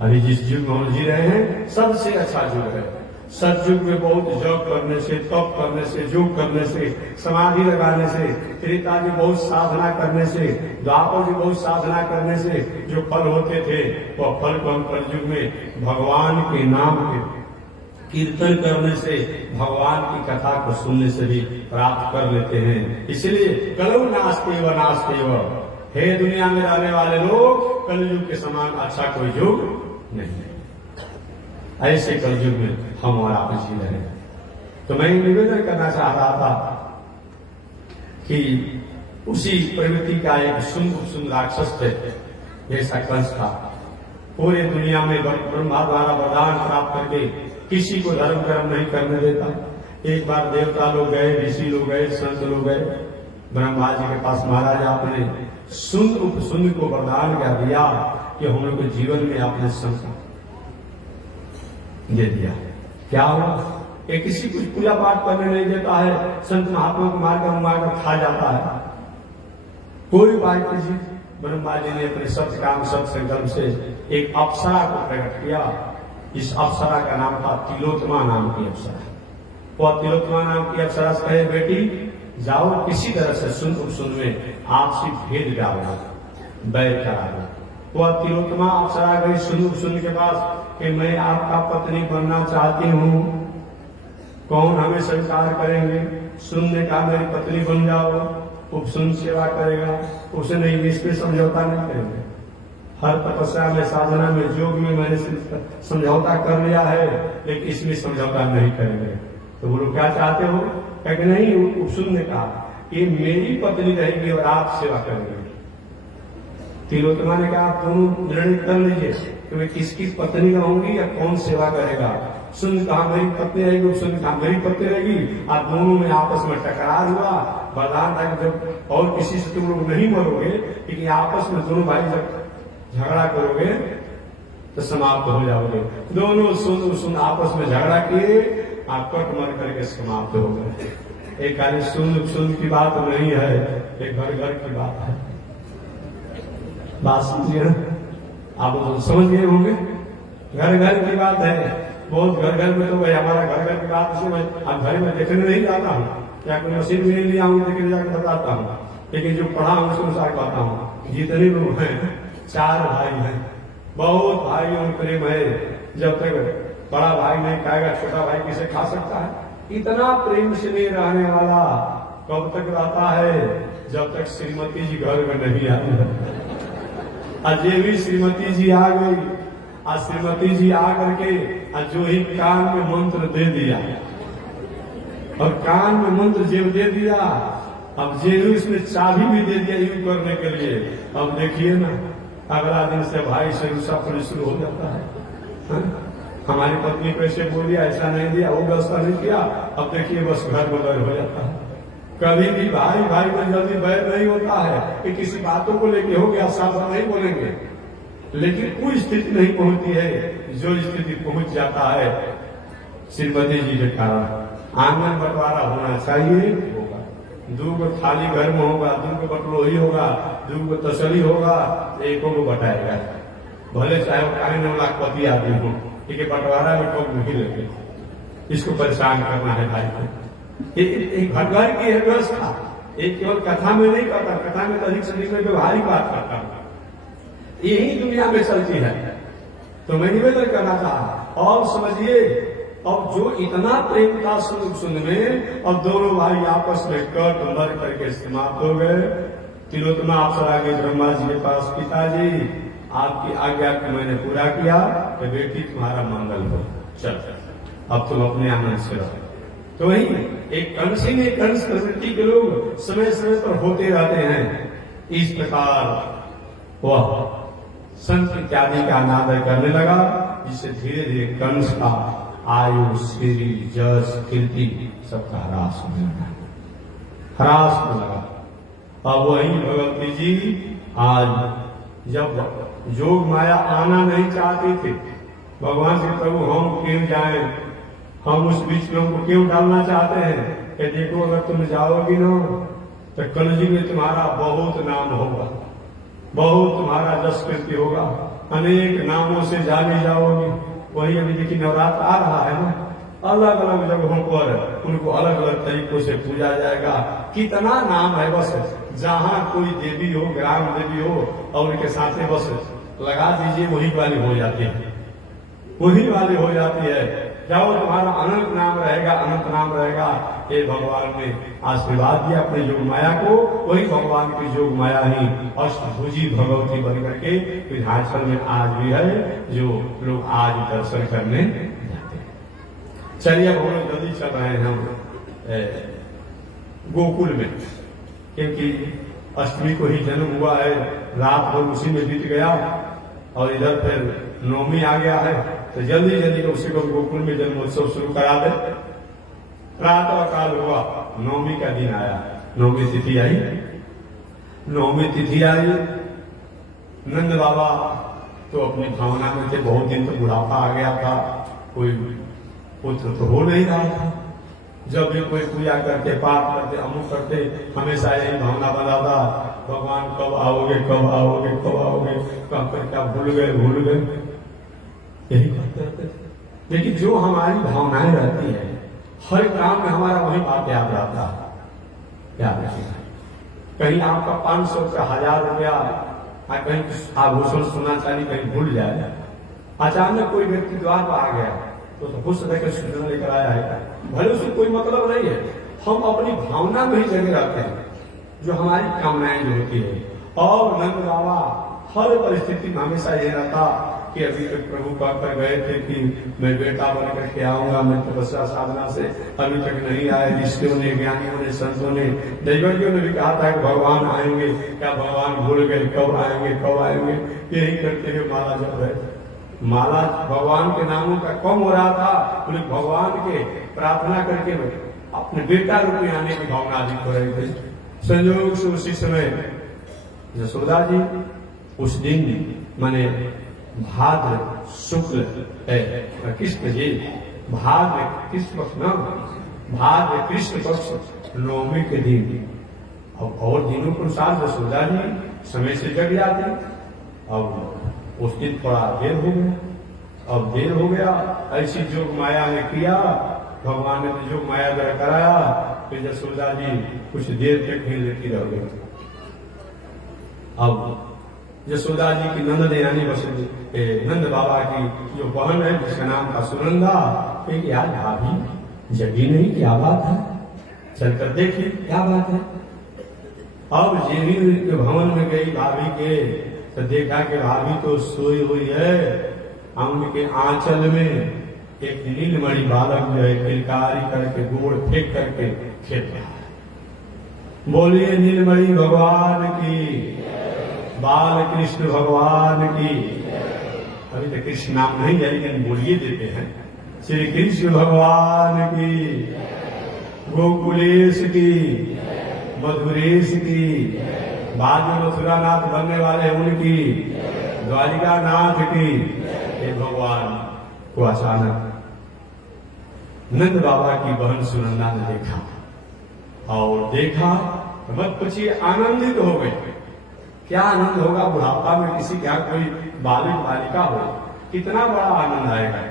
अभी जिस युग में हम जी रहे हैं सबसे अच्छा युग है। सतयुग में बहुत जप करने से, तप करने से, योग करने से, समाधि लगाने से, त्रेता जी बहुत साधना करने से, द्वापर जी बहुत साधना करने से जो फल होते थे, वह फल को हम कलयुग में भगवान के नाम के कीर्तन करने से, भगवान की कथा को सुनने से भी प्राप्त कर लेते हैं। इसलिए कलौ नास्ते व नास्ते व, हे दुनिया में रहने वाले लोग, कलयुग के समान अच्छा कोई युग नहीं है। ऐसे कलयुग में हम और आप जी रहे हैं। तो मैं निवेदन करना चाह रहा था कि उसी प्रवृत्ति का एक सुंदर राक्षस थे, जैसा कंस था। पूरे दुनिया में ब्रह्मा द्वारा वरदान प्राप्त करके किसी को धर्म कर्म नहीं करने देता। एक बार देवता लोग गए, ऋषि लोग गए, संत लोग गए ब्रह्मा जी के पास, महाराज आपने सुन को वरदान क्या दिया कि हम लोग के जीवन में आपने संसार दे दिया, क्या हुआ कि किसी कुछ पूजा पाठ करने नहीं देता है, संत महात्मा को मार कर खा जाता है। कोई बात किसी ब्रह्मा जी ने अपने सत्य काम सत्य संकल्प से एक अप्सरा को प्रकट किया। इस अप्सरा का नाम था तिलोत्तमा नाम की अप्सरा। वह तिलोत्तमा नाम की अप्सरा से कहे, बेटी जाओ किसी तरह से सुन में आपसी भेद डालना, बैर कराना। वह तिलोत्तमा अप्सरा गई सुन के पास कि मैं आपका पत्नी बनना चाहती हूँ, कौन हमें स्वीकार करेंगे? सुन ने कहा मेरी पत्नी बन जाओ, उपसुन सेवा करेगा। उसने इंग्लिश में समझौता नहीं करेंगे। हर तपस्या में, साधना में, योग में मैंने समझौता कर लिया है, लेकिन इसमें समझौता नहीं करेंगे। तो वो लोग क्या चाहते हो? कि नहीं, उपसुन ने कहा कि मेरी पत्नी रहेगी और आप सेवा करेंगे। तिलोत्तमा ने कहा आप दोनों निर्णय कर लीजिए कि मैं किसकी पत्नी रहूंगी या कौन सेवा करेगा। सुन कहा मेरी पत्नी रहेगी, सुन कहा मेरी पत्नी रहेगी। आप दोनों में आपस में टकरार हुआ। वरदान था कि जब और किसी से तुम लोग नहीं मरोगे, लेकिन आपस में दोनों भाई जब झगड़ा करोगे तो समाप्त हो जाओगे। दोनों सुन आपस में झगड़ा किए, आप कट मर करके समाप्त हो गए। एक खाली सुन की बात नहीं है, एक घर की बात है। बात समझिए ना, आप तो समझ गए होंगे। घर की बात है। बहुत घर में तो भाई हमारा घर की बात से मैं अब घर में देखने नहीं जाता हूँ, या कोई मशीन भी नहीं लिया हूँ, देखने जाकर बताता हूँ। लेकिन जो पढ़ा हूँ उसके अनुसार कहता हूँ। जितने लोग हैं 4 भाई हैं, बहुत भाइयों में प्रेम है। जब तक बड़ा भाई नहीं खाएगा, छोटा भाई किसे खा सकता है? इतना प्रेम से नहीं रहने वाला कब तक रहता है? जब तक श्रीमती जी घर में नहीं आती है। अजय भी श्रीमती जी आ गई, और श्रीमती जी आ करके जो ही कान में मंत्र दे दिया, और कान में मंत्र जेब दे दिया, अब जेब उसमें चाबी भी दे दिया यूज करने के लिए। अब देखिए ना, अगला दिन से भाई से गुस्सा पुलिस शुरू हो जाता है। हमारी पत्नी को ऐसे बोल दिया, ऐसा नहीं दिया, वो व्यवस्था नहीं किया। अब देखिए बस घर में बैर हो जाता है। कभी भी भाई में जल्दी बैर नहीं होता है कि किसी बातों को लेके हो गया, साफ नहीं बोलेंगे। लेकिन कोई स्थिति नहीं पहुंचती है, जो स्थिति पहुंच जाता है श्रीमती जी के कारण। आंगन बंटवारा होना चाहिए, होगा। 2 थाली घर में होगा, 2 बटलोही होगा, 2 तसली होगा, एक को बटाएगा। भले चाहे वो काहे 9 लाख पति आदमी हो, लेकिन बंटवारा में ठोक नहीं लगे। इसको परेशान करना है भाई को। एक घर की है व्यवस्था, एक केवल कथा में नहीं करता, कथा में तो अधिक से अधिक में व्यवहारिक बात करता। यही दुनिया में चलती है। तो मैं निवेदन करना चाहा और समझिए, अब जो इतना प्रेम था सुन में, और दोनों भाई आपस में कट मर करके समाप्त हो गए। तिलोत्तमा अप्सरा के ब्रह्मा जी के पास, पिताजी आपकी आज्ञा को मैंने पूरा किया, तो बेटी तुम्हारा मंगल हो, चल अब तुम अपने आनंद से रहो। तो वही एक कंस प्रवृत्ति के लोग समय समय पर होते रहते हैं। इस प्रकार वह संत इत्यादि का अनादर करने लगा, जिससे धीरे धीरे कंस का आयु, श्री, जस, कीर्ति सबका ह्रास होने लगा। अब वही भगवती जी आज जब जोग माया आना नहीं चाहती थी, भगवान से प्रभु हम क्यों जाएं, हम उस बीच में हमको क्यों डालना चाहते हैं? कि देखो अगर तुम जाओगी ना तो कलयुग में तुम्हारा बहुत नाम होगा, बहुत तुम्हारा जस कीर्ति होगा, अनेक नामों से जाने जाओगी। वही अभी देखिए नवरात्र आ रहा है ना, अलग अलग जगहों पर उनको अलग अलग तरीकों से पूजा जाएगा। कितना नाम है, बस जहाँ कोई देवी हो, ग्राम देवी हो, और उनके साथ बस लगा दीजिए, वही वाली हो जाती है, वही वाली हो जाती है। जाओ तुम्हारा अनंत नाम रहेगा, अनंत नाम रहेगा। ये भगवान ने आशीर्वाद दिया अपने योग माया को, वही भगवान की योग माया ही अष्टभुजी भगवती बन करके विंध्याचल में आज भी है, जो लोग आज दर्शन करने जाते हैं। चलिए अब हम लोग जल्दी चल रहे हैं हम गोकुल में, क्योंकि अष्टमी को ही जन्म हुआ है, रात भर उसी में बीत गया। और इधर फिर नवमी आ गया है, तो जल्दी जल्दी उसी को गोकुल में जन्मोत्सव शुरू करा दे। प्रातः काल हुआ, नवमी का दिन आया, नवमी तिथि आई। नवमी तिथि आई, नंद बाबा तो अपनी भावना में थे, बहुत दिन तो बुढ़ापा आ गया था, कोई पुत्र तो हो नहीं रहा था। जब भी कोई पूजा करते, पाठ करते, अमुक करते, हमेशा यही भावना बना था, भगवान कब आओगे, कब आओगे, कब आओगे, कब कर क्या भूल गए, यही करते रहते थे। लेकिन जो हमारी भावनाएं रहती है, हर काम में हमारा वही बात याद रहता है, याद रखिएगा। कहीं आपका 500 का 1000 रुपया, कहीं आभूषण सोना चांदी कहीं भूल जाए, अचानक कोई व्यक्ति द्वार पर आ गया तो हो सकता है सूचना लेकर आया है, भले उसको कोई मतलब नहीं है, हम अपनी भावना में ही जगे रहते हैं, जो हमारी कामनाएं जो होती है। और नंद बाबा हर परिस्थिति में हमेशा ये रहता कि अभी तक प्रभु कहकर गए थे कि मैं बेटा बन करके आऊंगा, मैं तपस्या साधना से, अभी तक नहीं आए। ऋषियों ने, ज्ञानियों ने, संतों ने, दैवज्ञों ने भी कहा था कि भगवान आएंगे, क्या भगवान भूल गए, कब आएंगे, कब आएंगे। यही करते हुए माला जप रहे, माला भगवान के नामों का कम हो रहा था, बोले भगवान के प्रार्थना करके अपने बेटा रूप में आने की भावना अधिक हो रही थी। संयोग से उसी समय यशोदा जी उस दिन माने भाद्र शुक्ल कृष्ण जी, भाद्र कृष्ण पक्ष न, भाद्र कृष्ण पक्ष नवमी के दिन, अब और दिनों के अनुसार यशोदा जी समय से जग जाती। अब उस दिन थोड़ा देर हो गया, अब देर हो गया, ऐसी जोग माया ने किया, भगवान ने जोग माया द्वारा कराया, फिर यशोदा जी कुछ देर तक ही लेती रह गई। अब यशोदा जी की नंद देयानी नंद बाबा की जो बहन है, जिसका नाम था सुनंदा, यार भाभी जगी नहीं, क्या बात है, चलकर देखिए क्या बात है। अब जेबी के भवन में गई भाभी के, तो देखा कि भाभी तो सोई हुई है, उनके आंचल में एक नीलमणि बालक जो है किलकारी करके गोड़ फेंक करके खेल रहा है। बोलिए नीलमणि भगवान की, बाल कृष्ण भगवान की। अभी तो कृष्ण नाम नहीं है, लेकिन बोलिए देते हैं, श्री कृष्ण भगवान की, गोकुलेश की, मधुरेश की, बाद में मथुरा नाथ बनने वाले उनकी, द्वारिका नाथ की। हे भगवान को अचानक नंद बाबा की बहन सुनंदा ने देखा, और देखा मत पूछिए, आनंदित हो गए। क्या आनंद होगा बुढ़ापा में, किसी क्या कोई बालिक बालिका हो, कितना बड़ा आनंद आएगा।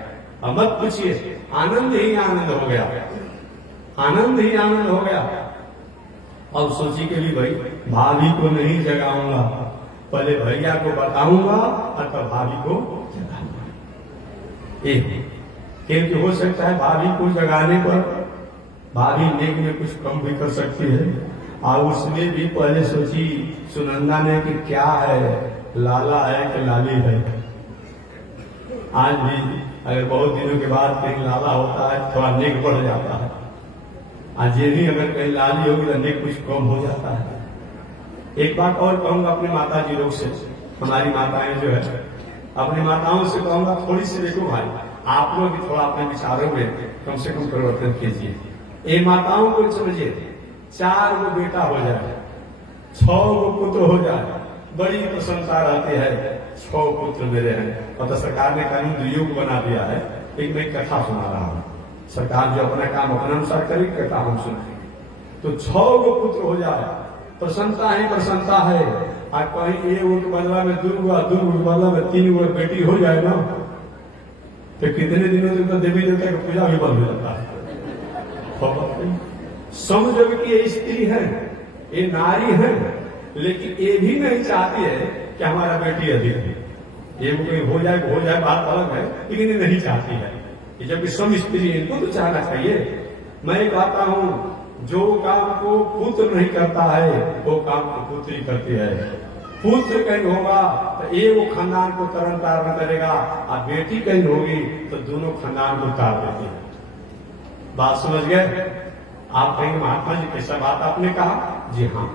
अब मत पूछिए, आनंद ही आनंद हो गया, आनंद ही आनंद हो गया। अब सोची के भी भाई भाभी को नहीं जगाऊंगा, पहले भैया को बताऊंगा और तब भाभी को जगाऊंगा। क्योंकि हो सकता है भाभी को जगाने पर भाभी नेक में कुछ कम भी कर सकती है, और उसमें भी पहले सोची सुनंदा ने कि क्या है, लाला है कि लाली है। आज भी अगर बहुत दिनों के बाद कहीं लाला होता है, थोड़ा नेक बढ़ जाता है, आज ये भी अगर कहीं लाली होगी तो नेक कुछ कम हो जाता है। एक बात और कहूंगा अपने माता जी लोग से, हमारी माताएं जो है, अपनी माताओं से कहूंगा थोड़ी सी देखो भाई, आप लोग भी थोड़ा अपने विचारों में कम से कम परिवर्तन कीजिए। ये माताओं को समझिए, 4 गो बेटा हो जाए, 6 गो पुत्र हो जाए, बड़ी प्रशंसा रहती है, 6 पुत्र मेरे हैं। और तो सरकार ने कानून दुर्योग बना दिया है। एक मैं कथा सुना रहा हूं, सरकार जो अपना काम अपने अनुसार करेगी, कथा हम सुनाएंगे। तो 6 गो पुत्र हो जाए, प्रसन्नता ही प्रसन्नता है। और कहीं एक के बदला में 2 गो, 2 गो के बदला में 3 गो बेटी हो जाए ना, तो कितने दिनों तक तो देवी देवता की पूजा भी बंद हो जाता है। समझ की ये स्त्री है, ये नारी है, लेकिन ये भी नहीं चाहती है कि हमारा बेटी अधिक है। ये कोई हो जाए बात अलग है, लेकिन ये नहीं चाहती है। जबकि सम स्त्री इनको तो चाहना चाहिए। मैं कहता हूं, जो काम को पुत्र नहीं करता है वो काम को पुत्री करती है। पुत्र कहीं होगा तो एक वो खानदान को तरन तारण करेगा, और बेटी कहीं होगी तो दोनों खानदान को तार देती है। बात समझ गए आप? कहेंगे महात्मा जी कैसा बात आपने कहा? जी हाँ,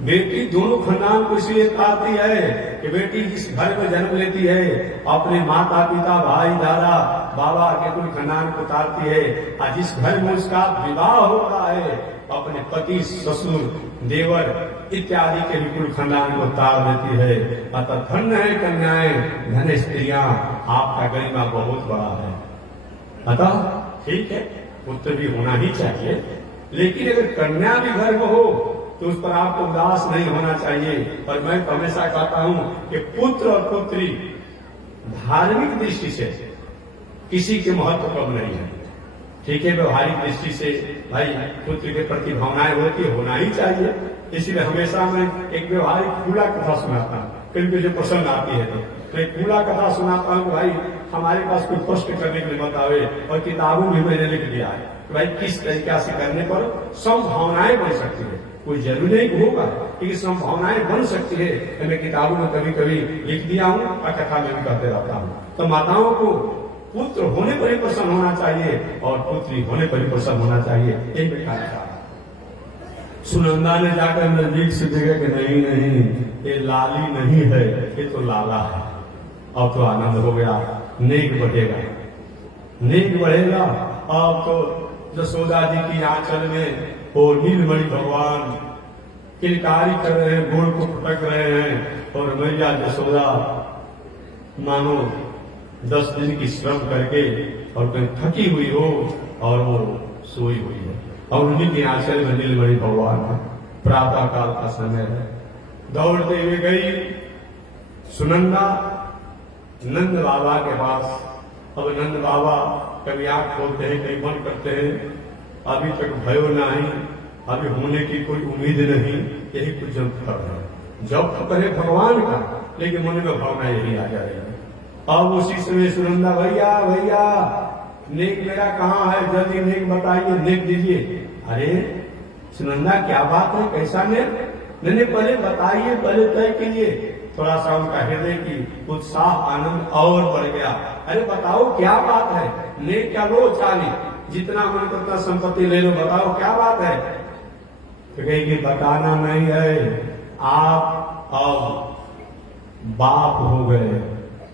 बेटी दोनों खानदान को इसलिए तारती है कि बेटी जिस घर में जन्म लेती है अपने माता पिता भाई दादा बाबा के कुल खानदान को तारती है, और जिस घर में उसका विवाह होता है अपने पति ससुर देवर इत्यादि के भी कुल खानदान को तार देती है। अतः धन्य है कन्याएं, धन्य स्त्रियां, आपका गरिमा बहुत बड़ा है। अतः ठीक है, पुत्र भी होना ही चाहिए, लेकिन अगर कन्या भी घर में हो तो उस पर आपको उदास नहीं होना चाहिए। और मैं हमेशा कहता हूं कि पुत्र और पुत्री धार्मिक दृष्टि से किसी के महत्व कम नहीं है। ठीक है, व्यवहारिक दृष्टि से भाई पुत्र के प्रति भावनाएं होती होना ही चाहिए। इसलिए हमेशा मैं एक व्यवहारिक कूड़ा कथा सुनाता हूँ, कभी जो प्रसंग आती है तो मैं कूड़ा कथा सुनाता हूँ। भाई हमारे पास कोई प्रश्न करने के लिए बतावे, और किताबों भी मैंने लिख दिया है कि भाई किस तरीका से करने पर संभावनाएं बन सकती है। कोई जरूरी नहीं होगा, लेकिन संभावनाएं बन सकती है। मैं किताबों में कभी कभी लिख दिया हूँ और कथा में भी करते रहता हूँ। तो माताओं को पुत्र होने पर ही प्रसन्न होना चाहिए और पुत्री होने पर ही प्रसन्न होना चाहिए, यही मैं कहना चाहता हूं। सुनंदा ने जाकर नजदीक से देखा कि नहीं नहीं, ये लाली नहीं है, ये तो लाला है। अब तो आनंद हो गया, नेक बढ़ेगा, नेक बढ़ेगा। अब तो यशोदा जी की आंचल में वो नीलमणि भगवान किलकारी कर रहे हैं, गोड़ को फटक रहे हैं, और मैया यशोदा मानो 10 दिन की श्रम करके और कहीं थकी हुई हो और वो सोई हुई है, और उन्हीं के आंचल में नीलमणि भगवान है। प्रातः काल का समय है, दौड़ते हुए गई सुनंदा नंद बाबा के पास। अब नंद बाबा कभी आंख खोलते हैं, कभी बंद करते हैं। अभी तक भयो नहीं, अभी होने की कोई उम्मीद नहीं, यही कुछ जब कर रहे हैं। जब करे भगवान का, लेकिन मन में भावना यही आ जा रही है। अब उसी समय सुनंदा, भैया भैया नेक मेरा कहाँ है, जल्दी नेक बताइए, नेक दीजिए। अरे सुनंदा क्या बात है, कैसा नेक? नहीं पहले बताइए, पहले तय कीजिए। थोड़ा सा उनका हृदय की उत्साह आनंद और बढ़ गया। अरे बताओ क्या बात है, नेक क्या लो चाली, जितना मन करता संपत्ति ले लो, बताओ क्या बात है। तो कहेगी बताना नहीं है, आप अब बाप हो गए,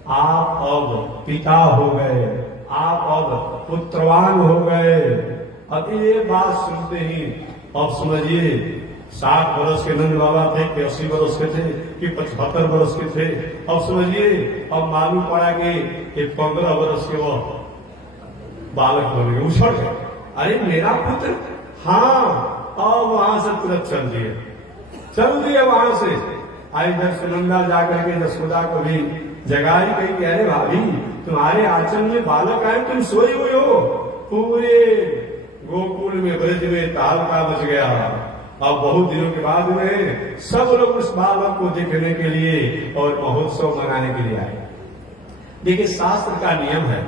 आप अब पिता हो गए, आप अब पुत्रवान हो गए। अब ये बात सुनते ही अब समझिए 60 वर्ष के नंद बाबा थे कि 80 वर्ष के थे कि 75 वर्ष के थे। अब समझिए, अब मालूम पड़ा कि 15 वर्ष के वो बालक बन गए, उछड़ गए। अरे मेरा पुत्र, हाँ। अब वहां से तुरंत चल दिए वहां से। आई जब सुनंदा जाकर के यशोदा को भी जगाई, कही कि अरे भाभी तुम्हारे आंचल में बालक आए, तुम सोई हुई हो। पूरे गोकुल में ब्रज में तालका मच गया। अब बहुत दिनों के बाद में सब लोग उस बालक को देखने के लिए और महोत्सव मनाने के लिए आए। देखिए शास्त्र का नियम है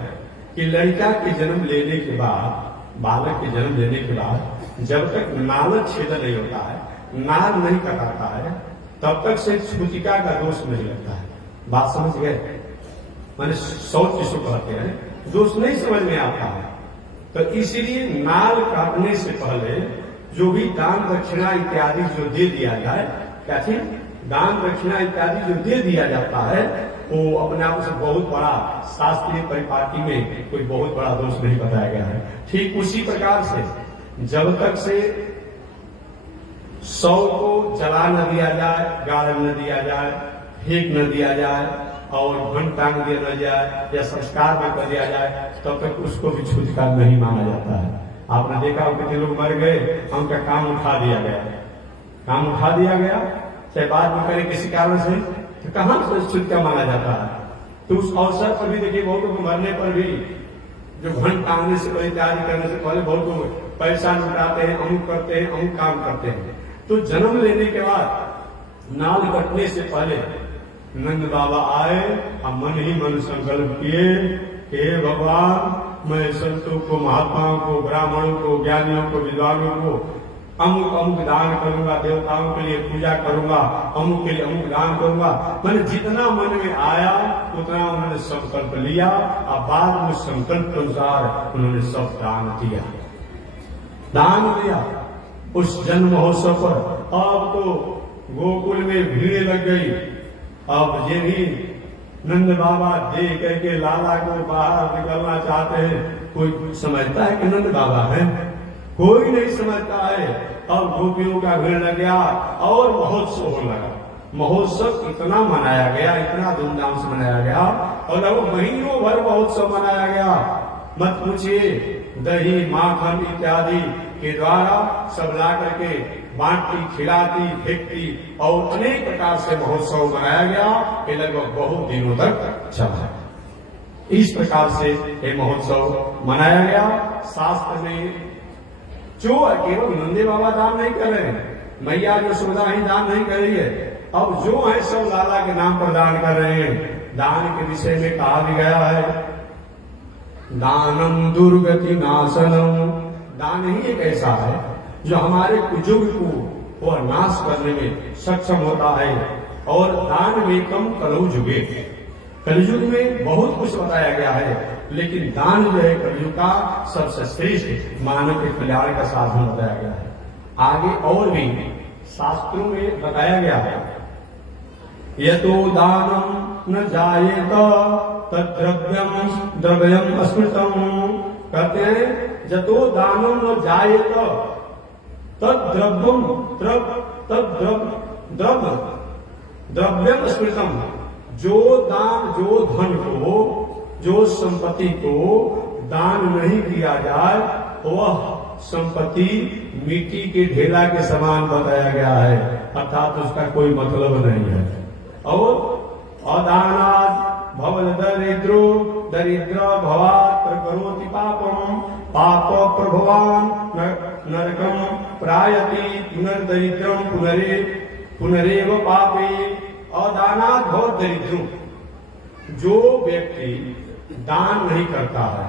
कि लड़का के जन्म लेने के बाद, बालक के जन्म लेने के बाद जब तक नाल छेदन नहीं होता है, नाल नहीं कटाता है, तब तक से छूतिका का दोष नहीं लगता है। बात समझ गए? मैंने शौच जिसको कहते हैं, दोष नहीं समझ में आता है। तो इसीलिए नाल काटने से पहले जो भी दान दक्षिणा इत्यादि जो दे दिया जाए, क्या चीज दान दक्षिणा इत्यादि जो दे दिया जाता है, वो अपने आप से बहुत बड़ा शास्त्रीय परिपाटी में कोई बहुत बड़ा दोष नहीं बताया गया है। ठीक उसी प्रकार से जब तक से शव को जला न दिया जाए, गाड़ न दिया जाए, फेंक न दिया जाए और घन टांग दिया न जाए या संस्कार न कर दिया जाए, तब तक उसको भी छूतका नहीं माना जाता है। आपने देखा हो कितने लोग मर गए, उनका काम उठा दिया गया, काम उठा दिया गया, चाहे बाद में करे किसी कारण से, तो कहां से छूतका माना जाता है। तो उस अवसर पर भी देखिए बहुत लोग मरने पर भी जो घन टांगने से पहले, तैयारी करने से पहले बहुत लोग पैसा लुटाते हैं, अमुक करते हैं, अमुक काम करते हैं। तो जन्म लेने के बाद नाल कटने से पहले नंद बाबा आए और मन ही मन संकल्प किए, हे भगवान मैं संतों को, महात्माओं को, ब्राह्मणों को, ज्ञानियों को, विद्वानों को अमुक अमुक दान करूंगा, देवताओं के लिए पूजा करूंगा, अमुक के लिए अमुक दान करूंगा। मैंने जितना मन में आया उतना उन्होंने संकल्प लिया और बाद में संकल्प के अनुसार उन्होंने सब दान दिया, दान दिया उस जन्म महोत्सव पर। अब तो गोकुल में भीड़ लग गई। अब ये भी नंद बाबा देख करके लाला को बाहर निकलना चाहते हैं। कोई समझता है कि नंद बाबा है? कोई नहीं समझता है। अब गोपियों का भीड़ लग गया और महोत्सव होने लगा। महोत्सव इतना मनाया गया, इतना धूमधाम से मनाया गया और अब महीनों भर महोत्सव मनाया गया। मत पूछिए, दही माखन इत्यादि के द्वारा सब ला करके बांटती, खिलाती, फेंकती और अनेक प्रकार से महोत्सव मनाया गया। ये लगभग बहुत दिनों तक चला। इस प्रकार से ये महोत्सव मनाया गया। शास्त्र में जो केवल नंदे बाबा दान नहीं कर रहे हैं, मैया यशोदा ही दान नहीं कर रही है, अब जो है सब लाला के नाम पर दान कर रहे हैं। दान के विषय में कहा भी गया है, दानम दुर्गति नाशनम। दान ही एक ऐसा है जो हमारे कुजुग को वह नाश करने में सक्षम होता है। और दान में कम कलयुगे, कलयुग में बहुत कुछ बताया गया है, लेकिन दान जो है कलयुग का सबसे श्रेष्ठ मानव के कल्याण का साधन बताया गया है। आगे और भी शास्त्रों में बताया गया है, यतो दानम न जायेत तद्द्रव्यम द्रव्यम स्मृतम। कहते हैं यतो दानम न जायेत तद्द्रव्यम द्रव्यम स्मृतम। जो दान, जो धन को, जो संपत्ति को दान नहीं किया जाए वह संपत्ति मिट्टी के ढेला के समान बताया गया है, अर्थात उसका कोई मतलब नहीं है। और अदानात् भवद दरिद्रो दरिद्र भवात् प्रकरोति पापम पाप प्रभवान नरकम प्रायति पुनर्दरिद्रम पुनरेव पापे। अदानात् भवद दरिद्रो, जो व्यक्ति दान नहीं करता है,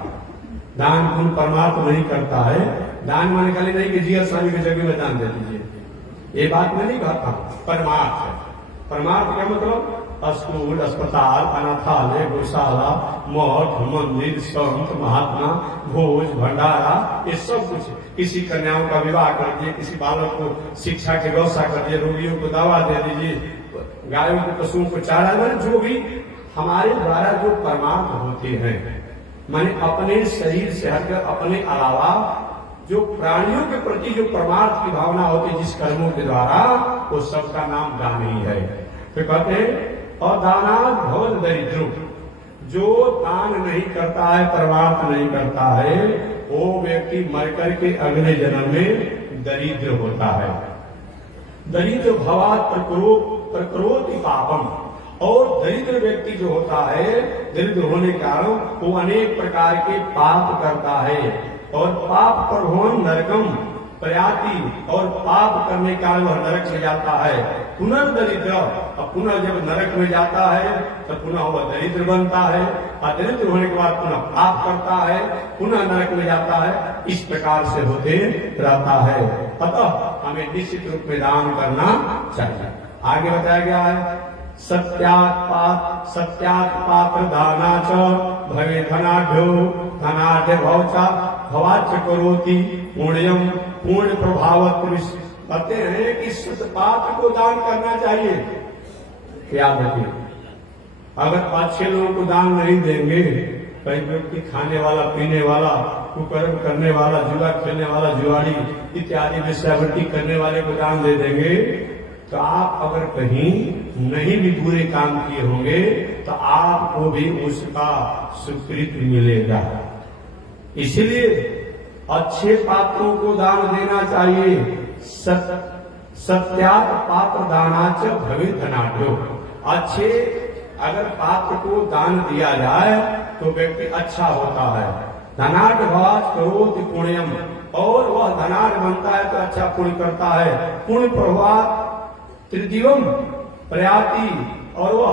दान पुण्य परमात्मा नहीं करता है, दान माने खाली नहीं कि जीएस स्वामी की जगह में दान दे दीजिए, ये बात मैं नहीं कहता। परमार्थ है। परमार्थ का मतलब स्कूल, अस्पताल, अनाथालय, गौशाला, मठ, मंदिर, संत, महात्मा, भोज, भंडारा, ये सब कुछ। किसी कन्याओं का विवाह कर दिए, किसी बालक को शिक्षा की व्यवस्था कर दिए, रोगियों को दवा दे दीजिए, गायों को, पशुओं को चारा, मैंने जो भी हमारे द्वारा जो परमार्थ होते हैं, माने अपने शरीर से हटकर अपने अलावा जो प्राणियों के प्रति जो परमार्थ की भावना होती है जिस कर्मों के द्वारा, वो सबका नाम दान ही है। फिर कहते हैं अदानात् भवद दरिद्रो, जो दान नहीं करता है, परमार्थ नहीं करता है, वो व्यक्ति मरकर के अगले जन्म में दरिद्र होता है। दरिद्र भवात् प्रकरोति पापम। और दरिद्र व्यक्ति जो होता है, दरिद्र होने के कारण वो अनेक प्रकार के पाप करता है और पाप प्रभवन नरकम प्रयाति, और पाप करने का वह नरक में जाता है। पुनर्दरिद्र, अब पुनः जब नरक में जाता है तो पुनः वह दरिद्र बनता है, और दरिद्र होने के बाद पुनः पाप करता है, पुनः नरक में जाता है। इस प्रकार से होते रहता है। अतः हमें निश्चित रूप में दान करना चाहिए। आगे बताया गया है, सत्यात् पात्र दाना च भवे धनाढ्यो धनाढ्य भवचा भवाच करोति पुण्यम पूर्ण प्रभावत। कहते हैं कि शुद्ध पात्र को दान करना चाहिए। याद रखिए, अगर अच्छे लोगों को दान नहीं देंगे, कई व्यक्ति खाने वाला, पीने वाला, कुकर्म करने वाला, जुआ खेलने वाला, जुआड़ी इत्यादि वेश्यावृत्ति करने वाले को दान दे देंगे, तो आप अगर कहीं नहीं भी बुरे काम किए होंगे तो आपको भी उसका सुकृत मिलेगा। इसलिए अच्छे पात्रों को दान देना चाहिए। सत्यात् पात्र दानाच भवे धनाढ्यो। अच्छे अगर पात्र को दान दिया जाए तो व्यक्ति अच्छा होता है। धनाढ्य भवात् करोति पुण्यम, और वह धनाढ्य बनता है तो अच्छा पुण्य करता है। पुण्य प्रभावात् तृतीयम प्रयाति, और वह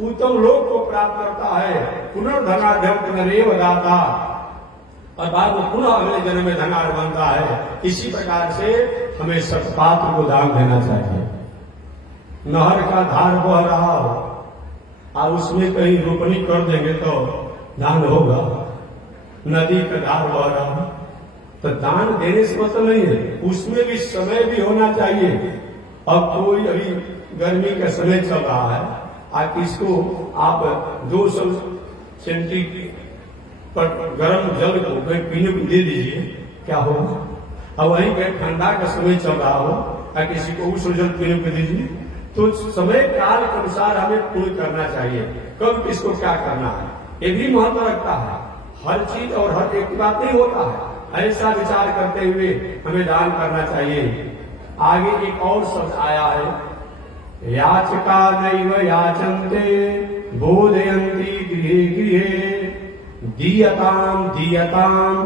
उत्तम लोक को प्राप्त करता है। पुनर्धनाढ्यम पुनरेव दाता, और बाद में पुनः अगले जन्म में धनाढ्य बनता है। इसी प्रकार से हमें सत्पात्र को दान देना चाहिए। नहर का धार बह रहा हो और उसमें कहीं रोपनी कर देंगे तो दान होगा। नदी का धार बह रहा हो तो दान देने से मतलब नहीं है, उसमें भी समय भी होना चाहिए अब कोई अभी गर्मी का समय चल रहा है, आप इसको आप 200 सेंटी पर गर्म जल को पीने को दे दीजिए, क्या होगा? अब वहीं पे ठंडा का समय चल रहा हो और किसी को उस जल पीने को दीजिए। तो समय काल के अनुसार हमें पूर्ण करना चाहिए, कब किसको क्या करना है ये भी महत्व रखता है। हर चीज और हर एक बात नहीं होता है, ऐसा विचार करते हुए हमें दान करना चाहिए। आगे एक और शब्द आया है, याचका नैव याचन्ते बोधयन्ति गृहे गृहे दीयताम दीयताम।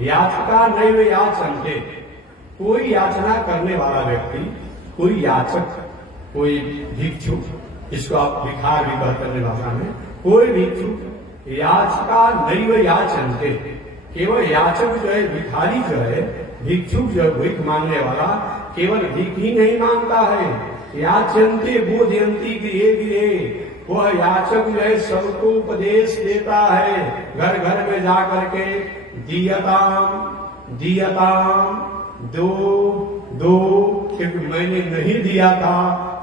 याचका नैव याचन्ते, कोई याचना करने वाला व्यक्ति, कोई याचक, कोई भिक्षुक, इसको आप भिखार भी कहते हैं भाषा में, कोई भिक्षुक याचका नैव याचन्ते, केवल याचक जो है, भिखारी जो है, भिक्षुक जो भीख मांगने वाला केवल भीख ही नहीं मांगता है, याचन्ते बोधयन्ति गृहे गृहे, वह याचक जो है सबको उपदेश देता है, घर घर में जाकर के दीयताम दीयताम, दो दो, क्योंकि मैंने नहीं दिया था,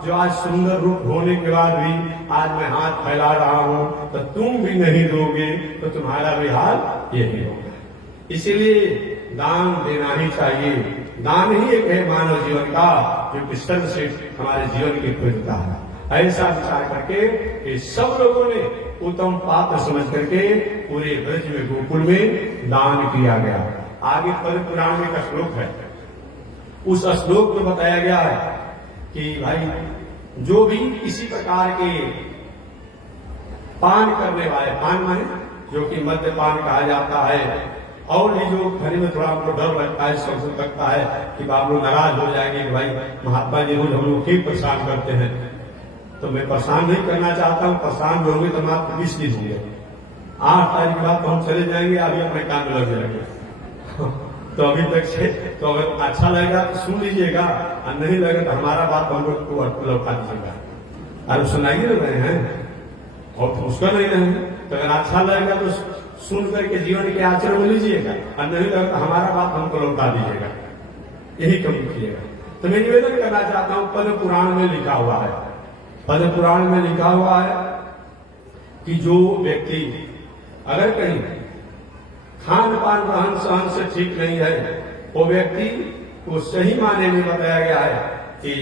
जो आज सुंदर रूप होने के बाद भी आज मैं हाथ फैला रहा हूं, तो तुम भी नहीं दोगे तो तुम्हारा भी हाल यही होगा। इसीलिए दान देना ही चाहिए। दान ही एक है मानव जीवन का जो कि सर्वश्रेष्ठ हमारे जीवन की पूर्णता है। ऐसा विचार करके ये सब लोगों ने उत्तम पात्र समझ करके पूरे ब्रज में, गोकुल में दान किया गया। आगे पद्म पुराण में का श्लोक है, उस श्लोक में बताया गया है कि भाई जो भी किसी प्रकार के पान करने वाले, पान माने जो कि मद्यपान कहा जाता है, और भी जो घर में थोड़ा हमको डर लगता है, सब लगता है कि आप लोग नाराज हो जाएंगे कि भाई महात्मा जी रोज हम लोग क्यों परेशान करते हैं, तो मैं परेशान नहीं करना चाहता हूँ। परेशान होंगे तो मात्र 20 दिन होंगे, 8 तारीख के बाद तो हम चले जाएंगे, अभी अपने काम में लग जाएंगे। तो अभी तक से तो अगर अच्छा लगेगा तो सुन लीजिएगा, और नहीं लगेगा तो हमारा बात हम लोग को लौटा दीजिएगा। अरे सुनाइए ना रहे हैं और मुश्किल नहीं रहे, तो अगर अच्छा लगेगा तो सुन करके जीवन के आचरण में लीजिएगा, और नहीं लगेगा तो हमारा बात हमको लौटा दीजिएगा, यही कम कीजिएगा। तो मैं निवेदन करना चाहता हूं, पद्म पुराण में लिखा हुआ है, पद्म पुराण में लिखा हुआ है कि जो व्यक्ति अगर कहीं खान पान रहन सहन से ठीक नहीं है, वो व्यक्ति को सही माने में बताया गया है कि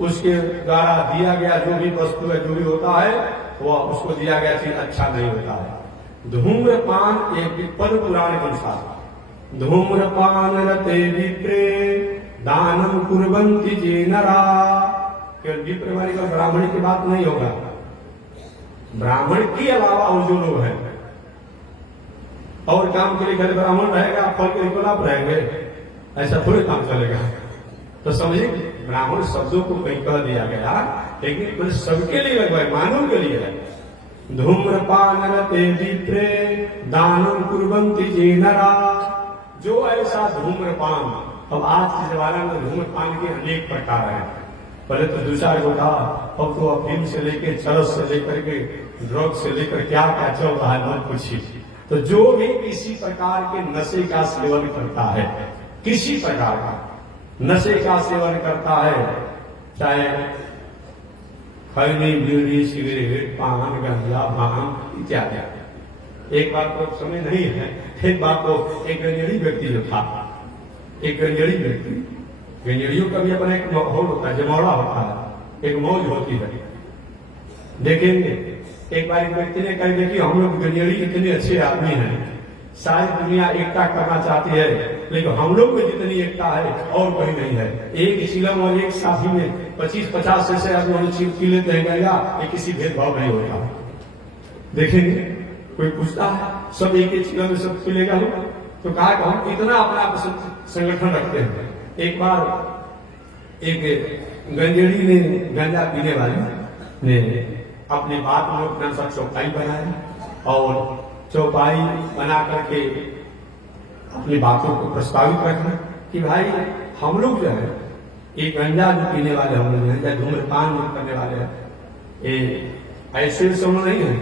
उसके द्वारा दिया गया जो भी वस्तु है, जो भी होता है, वह उसको दिया गया चीज अच्छा नहीं होता है। धूम्रपान, एक पद्म पुराण के अनुसार, धूम्रपान रते विप्रे दानम कुर्वन्ति जे नरा। केवल विप्र वाली का ब्राह्मण की बात नहीं होगा, ब्राह्मण के अलावा और जो लोग हैं और काम के लिए घर ब्राह्मण रहेगा, फल के लिए आप रहेंगे, ऐसा थोड़े काम चलेगा। तो समझिए ब्राह्मण शब्दों को कहीं कह दिया गया, लेकिन सबके लिए लगवाए, मानव के लिए है। धूम्रपान रते विप्रे दानम कुर्वन्ति जे नरा, जो ऐसा धूम्रपान, अब आज के जमाने में धूम्रपान के अनेक प्रकार हैं, पहले तो 2-4 गो था, अब तो अफीम से लेकर चरस से लेकर के ड्रग से लेकर क्या क्या चल रहा है मत पूछिए। तो जो भी किसी प्रकार के नशे का सेवन करता है, किसी प्रकार का नशे का सेवन करता है, चाहे खैनी बीड़ी सिगरेट पान गांजा भांग इत्यादि। एक बात तो समय नहीं है, एक बात तो एक गंजेड़ी व्यक्ति जो था, एक गंजेड़ी व्यक्ति, गंजेड़ियों का भी अपना एक माहौल होता है, जमौड़ा होता है, एक मौज होती है। देखेंगे एक बार एक व्यक्ति ने कह दिया कि हम लोग गंजेड़ी इतने अच्छे आदमी हैं, सारी दुनिया एकता करना चाहती है, लेकिन हम लोग में जितनी एकता है और कहीं नहीं है। एक चिलम और एक साथी में 25-50 से आदमी पी लेते हैं, ये किसी भेदभाव नहीं होता। देखेंगे कोई पूछता है सब एक ही चिलम में सब पी लेगा, तो कहा कि हम इतना अपना संगठन रखते हैं। एक बार एक गंजेड़ी ने, गांजा पीने वाले ने अपनी बात में अपना सा चौपाई बनाया और चौपाई बना करके अपनी बातों को प्रस्तावित रखना कि भाई हम लोग जो है एक गंजा जो पीने वाले हम लोग हैं, या धूम्रपान करने वाले हैं, ये ऐसे सब नहीं है।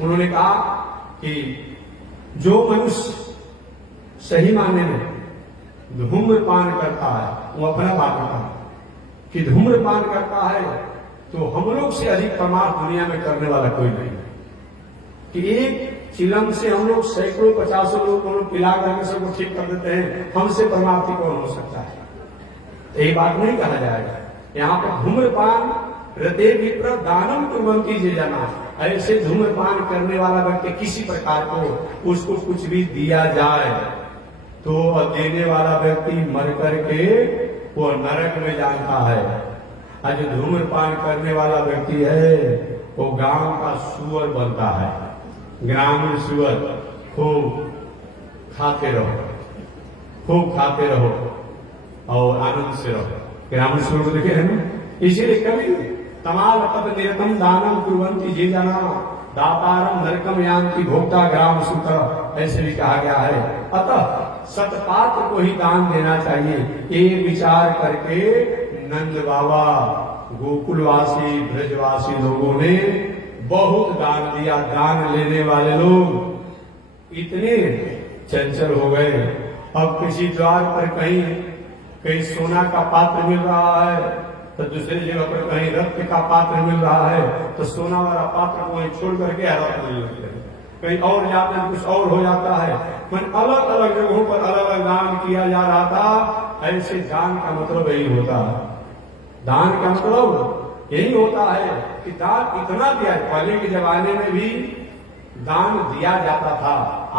उन्होंने कहा कि जो मनुष्य सही मायने में धूम्रपान करता है वो अपना बात करता है, कि धूम्रपान करता है तो हम लोग से अधिक प्रमाद दुनिया में करने वाला कोई नहीं, कि एक चिलम से हम लोग सैकड़ों 50 लोगों को पिला करके सबको ठीक कर देते हैं, हमसे परमार्थी कौन हो सकता है? ये बात नहीं कहा जाएगा। यहाँ पर धूम्रपान हृदय विप्र दानम कुर्वन्ति जे जना, ऐसे धूम्रपान करने वाला व्यक्ति किसी प्रकार को उसको कुछ भी दिया जाए तो देने वाला व्यक्ति मर करके वो नरक में जाता है। और जो धूम्रपान करने वाला व्यक्ति है वो गांव का सुअर बनता है, ग्रामीण सुअर। खूब खाते रहो, खूब खाते रहो और आनंद से रहो। ग्रामीण सुअर को देखे है ना, इसीलिए कभी तमाल पद निरतम दानम कुर्वन्ति जे जना दातारम नरकम यान्ति भोक्ता ग्राम सुत, ऐसे भी कहा गया है। अतः सतपात्र को ही दान देना चाहिए, ये विचार करके नंद बाबा गोकुलवासी ब्रजवासी लोगों ने बहुत दान दिया। दान लेने वाले लोग इतने चंचल हो गए, अब किसी द्वार पर कहीं सोना का पात्र मिल रहा है तो दूसरी जगह पर कहीं रक्त का पात्र मिल रहा है तो सोना वाला पात्र को वहीं छोड़ करके रक्त मिल रहे हैं, कहीं और जाते हैं कुछ और हो जाता है। मन अलग अलग जगहों पर अलग अलग दान किया जा रहा था। ऐसे दान का मतलब यही होता है, दान का मतलब यही होता है कि दान इतना दिया। पहले के जमाने में भी दान दिया जाता था,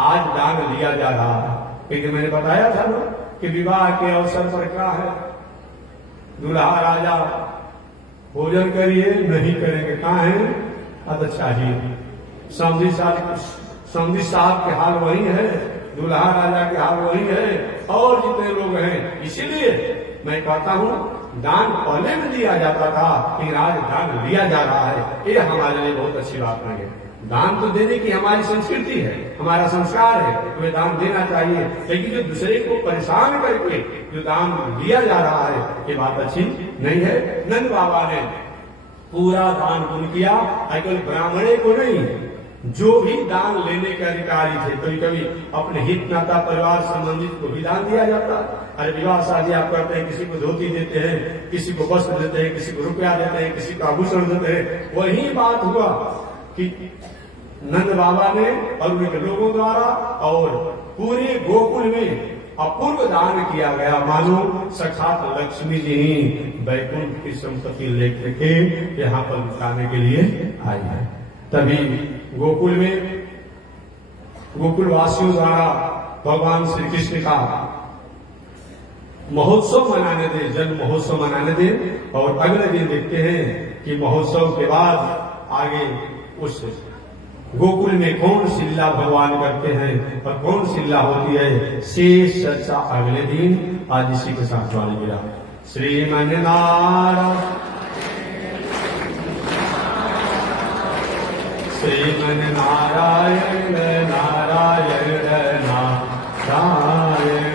आज दान लिया जा रहा है। क्योंकि मैंने बताया था ना कि विवाह के अवसर पर क्या है, दूल्हा राजा भोजन करिए, नहीं करेंगे कहाँ है, अद चाहिए। समझी साहब के हाल वही है, दूल्हा राजा के हाल वही है, और जितने लोग हैं। इसीलिए मैं कहता हूँ दान पहले में दिया जाता था, लेकिन आज दान लिया जा रहा है। ये हमारे लिए बहुत अच्छी बात नहीं है। दान तो देने की हमारी संस्कृति है, हमारा संस्कार है, हमें दान देना चाहिए। लेकिन जो दूसरे को परेशान करके जो दान दिया जा रहा है, ये बात अच्छी नहीं है। नंद बाबा ने पूरा दान पुण्य किया, केवल ब्राह्मणे को नहीं, जो भी दान लेने के अधिकारी थे। कभी कभी अपने हित नाता परिवार संबंधित को भी दान दिया जाता। अरे विवाह शादी आप करते हैं, किसी को धोती देते हैं, किसी को वस्त्र देते हैं, किसी को रुपया देते हैं, किसी को आभूषण देते हैं। वही बात हुआ कि नंद बाबा ने और उनके लोगों द्वारा और पूरे गोकुल में अपूर्व दान किया गया। मानो साक्षात लक्ष्मी जी बैकुंठ की संपत्ति लेकर के यहाँ पर लुटाने के लिए आई है। तभी गोकुल में गोकुलवासियों द्वारा भगवान श्री कृष्ण का महोत्सव मनाने दे, जन्म महोत्सव मनाने दे। और अगले दिन देखते हैं कि महोत्सव के बाद आगे उस गोकुल में कौन सी लीला भगवान करते हैं और कौन सी लीला होती है, शेष चर्चा अगले दिन। आज इसी के साथ वाली गिरा श्रीमन नारायण श्रीमन नारायण नारायण नारायण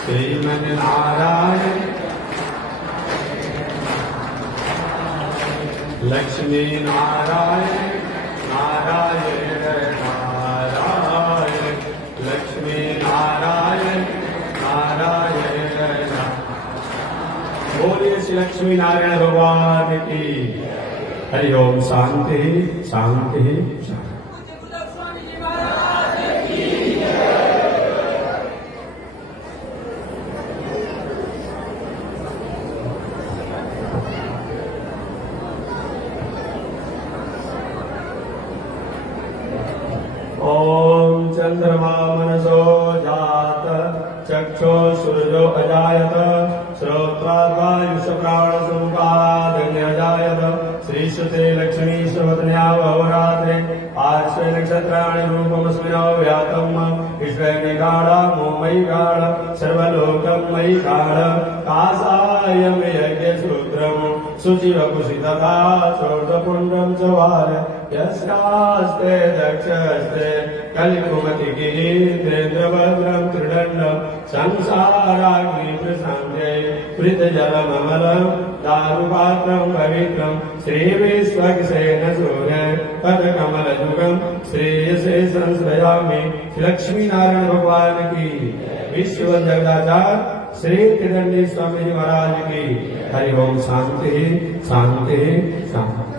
श्रीमन नारायण लक्ष्मी नारायण नारायण नारायण लक्ष्मी नारायण नारायण। बोलिए श्री लक्ष्मी नारायण भगवान की। हरि ओम। शांति शांति शांति। ओम चंद्रमा मनसो जात चक्षो सूर्यो अजायत श्रोत्रावायुष प्राण समुपादन्य अजायत श्रीसुते लक्ष्मी सुमतन्या अहोरात्रे आश्रय नक्षत्राणि रूपमस्मिनो व्यातम् ईश्वरी गाढा मोमयी गाढ सर्वलोकं मयि गाढ कासायं यज्ञसूत्रम् शुचिवकुशितथा चोर्धपुण्ड्रं च वार यस्यास्ते दक्षस्ते कलिकुमतिगिरीन्द्रेन्द्रभद्रं त्रिदण्डं संसाराग्निप्रसङ्गे पृतजलममलं दारुपात्रं पवित्रं श्रीविश्वक्सेन सूर्य पदकमलयुगं श्रेयसे संश्रयामि। लक्ष्मी नारायण भगवान की। विश्व जगदाचार श्री त्रिदंडी स्वामी जी महाराज की हरि ओम। शांति शांति शांति।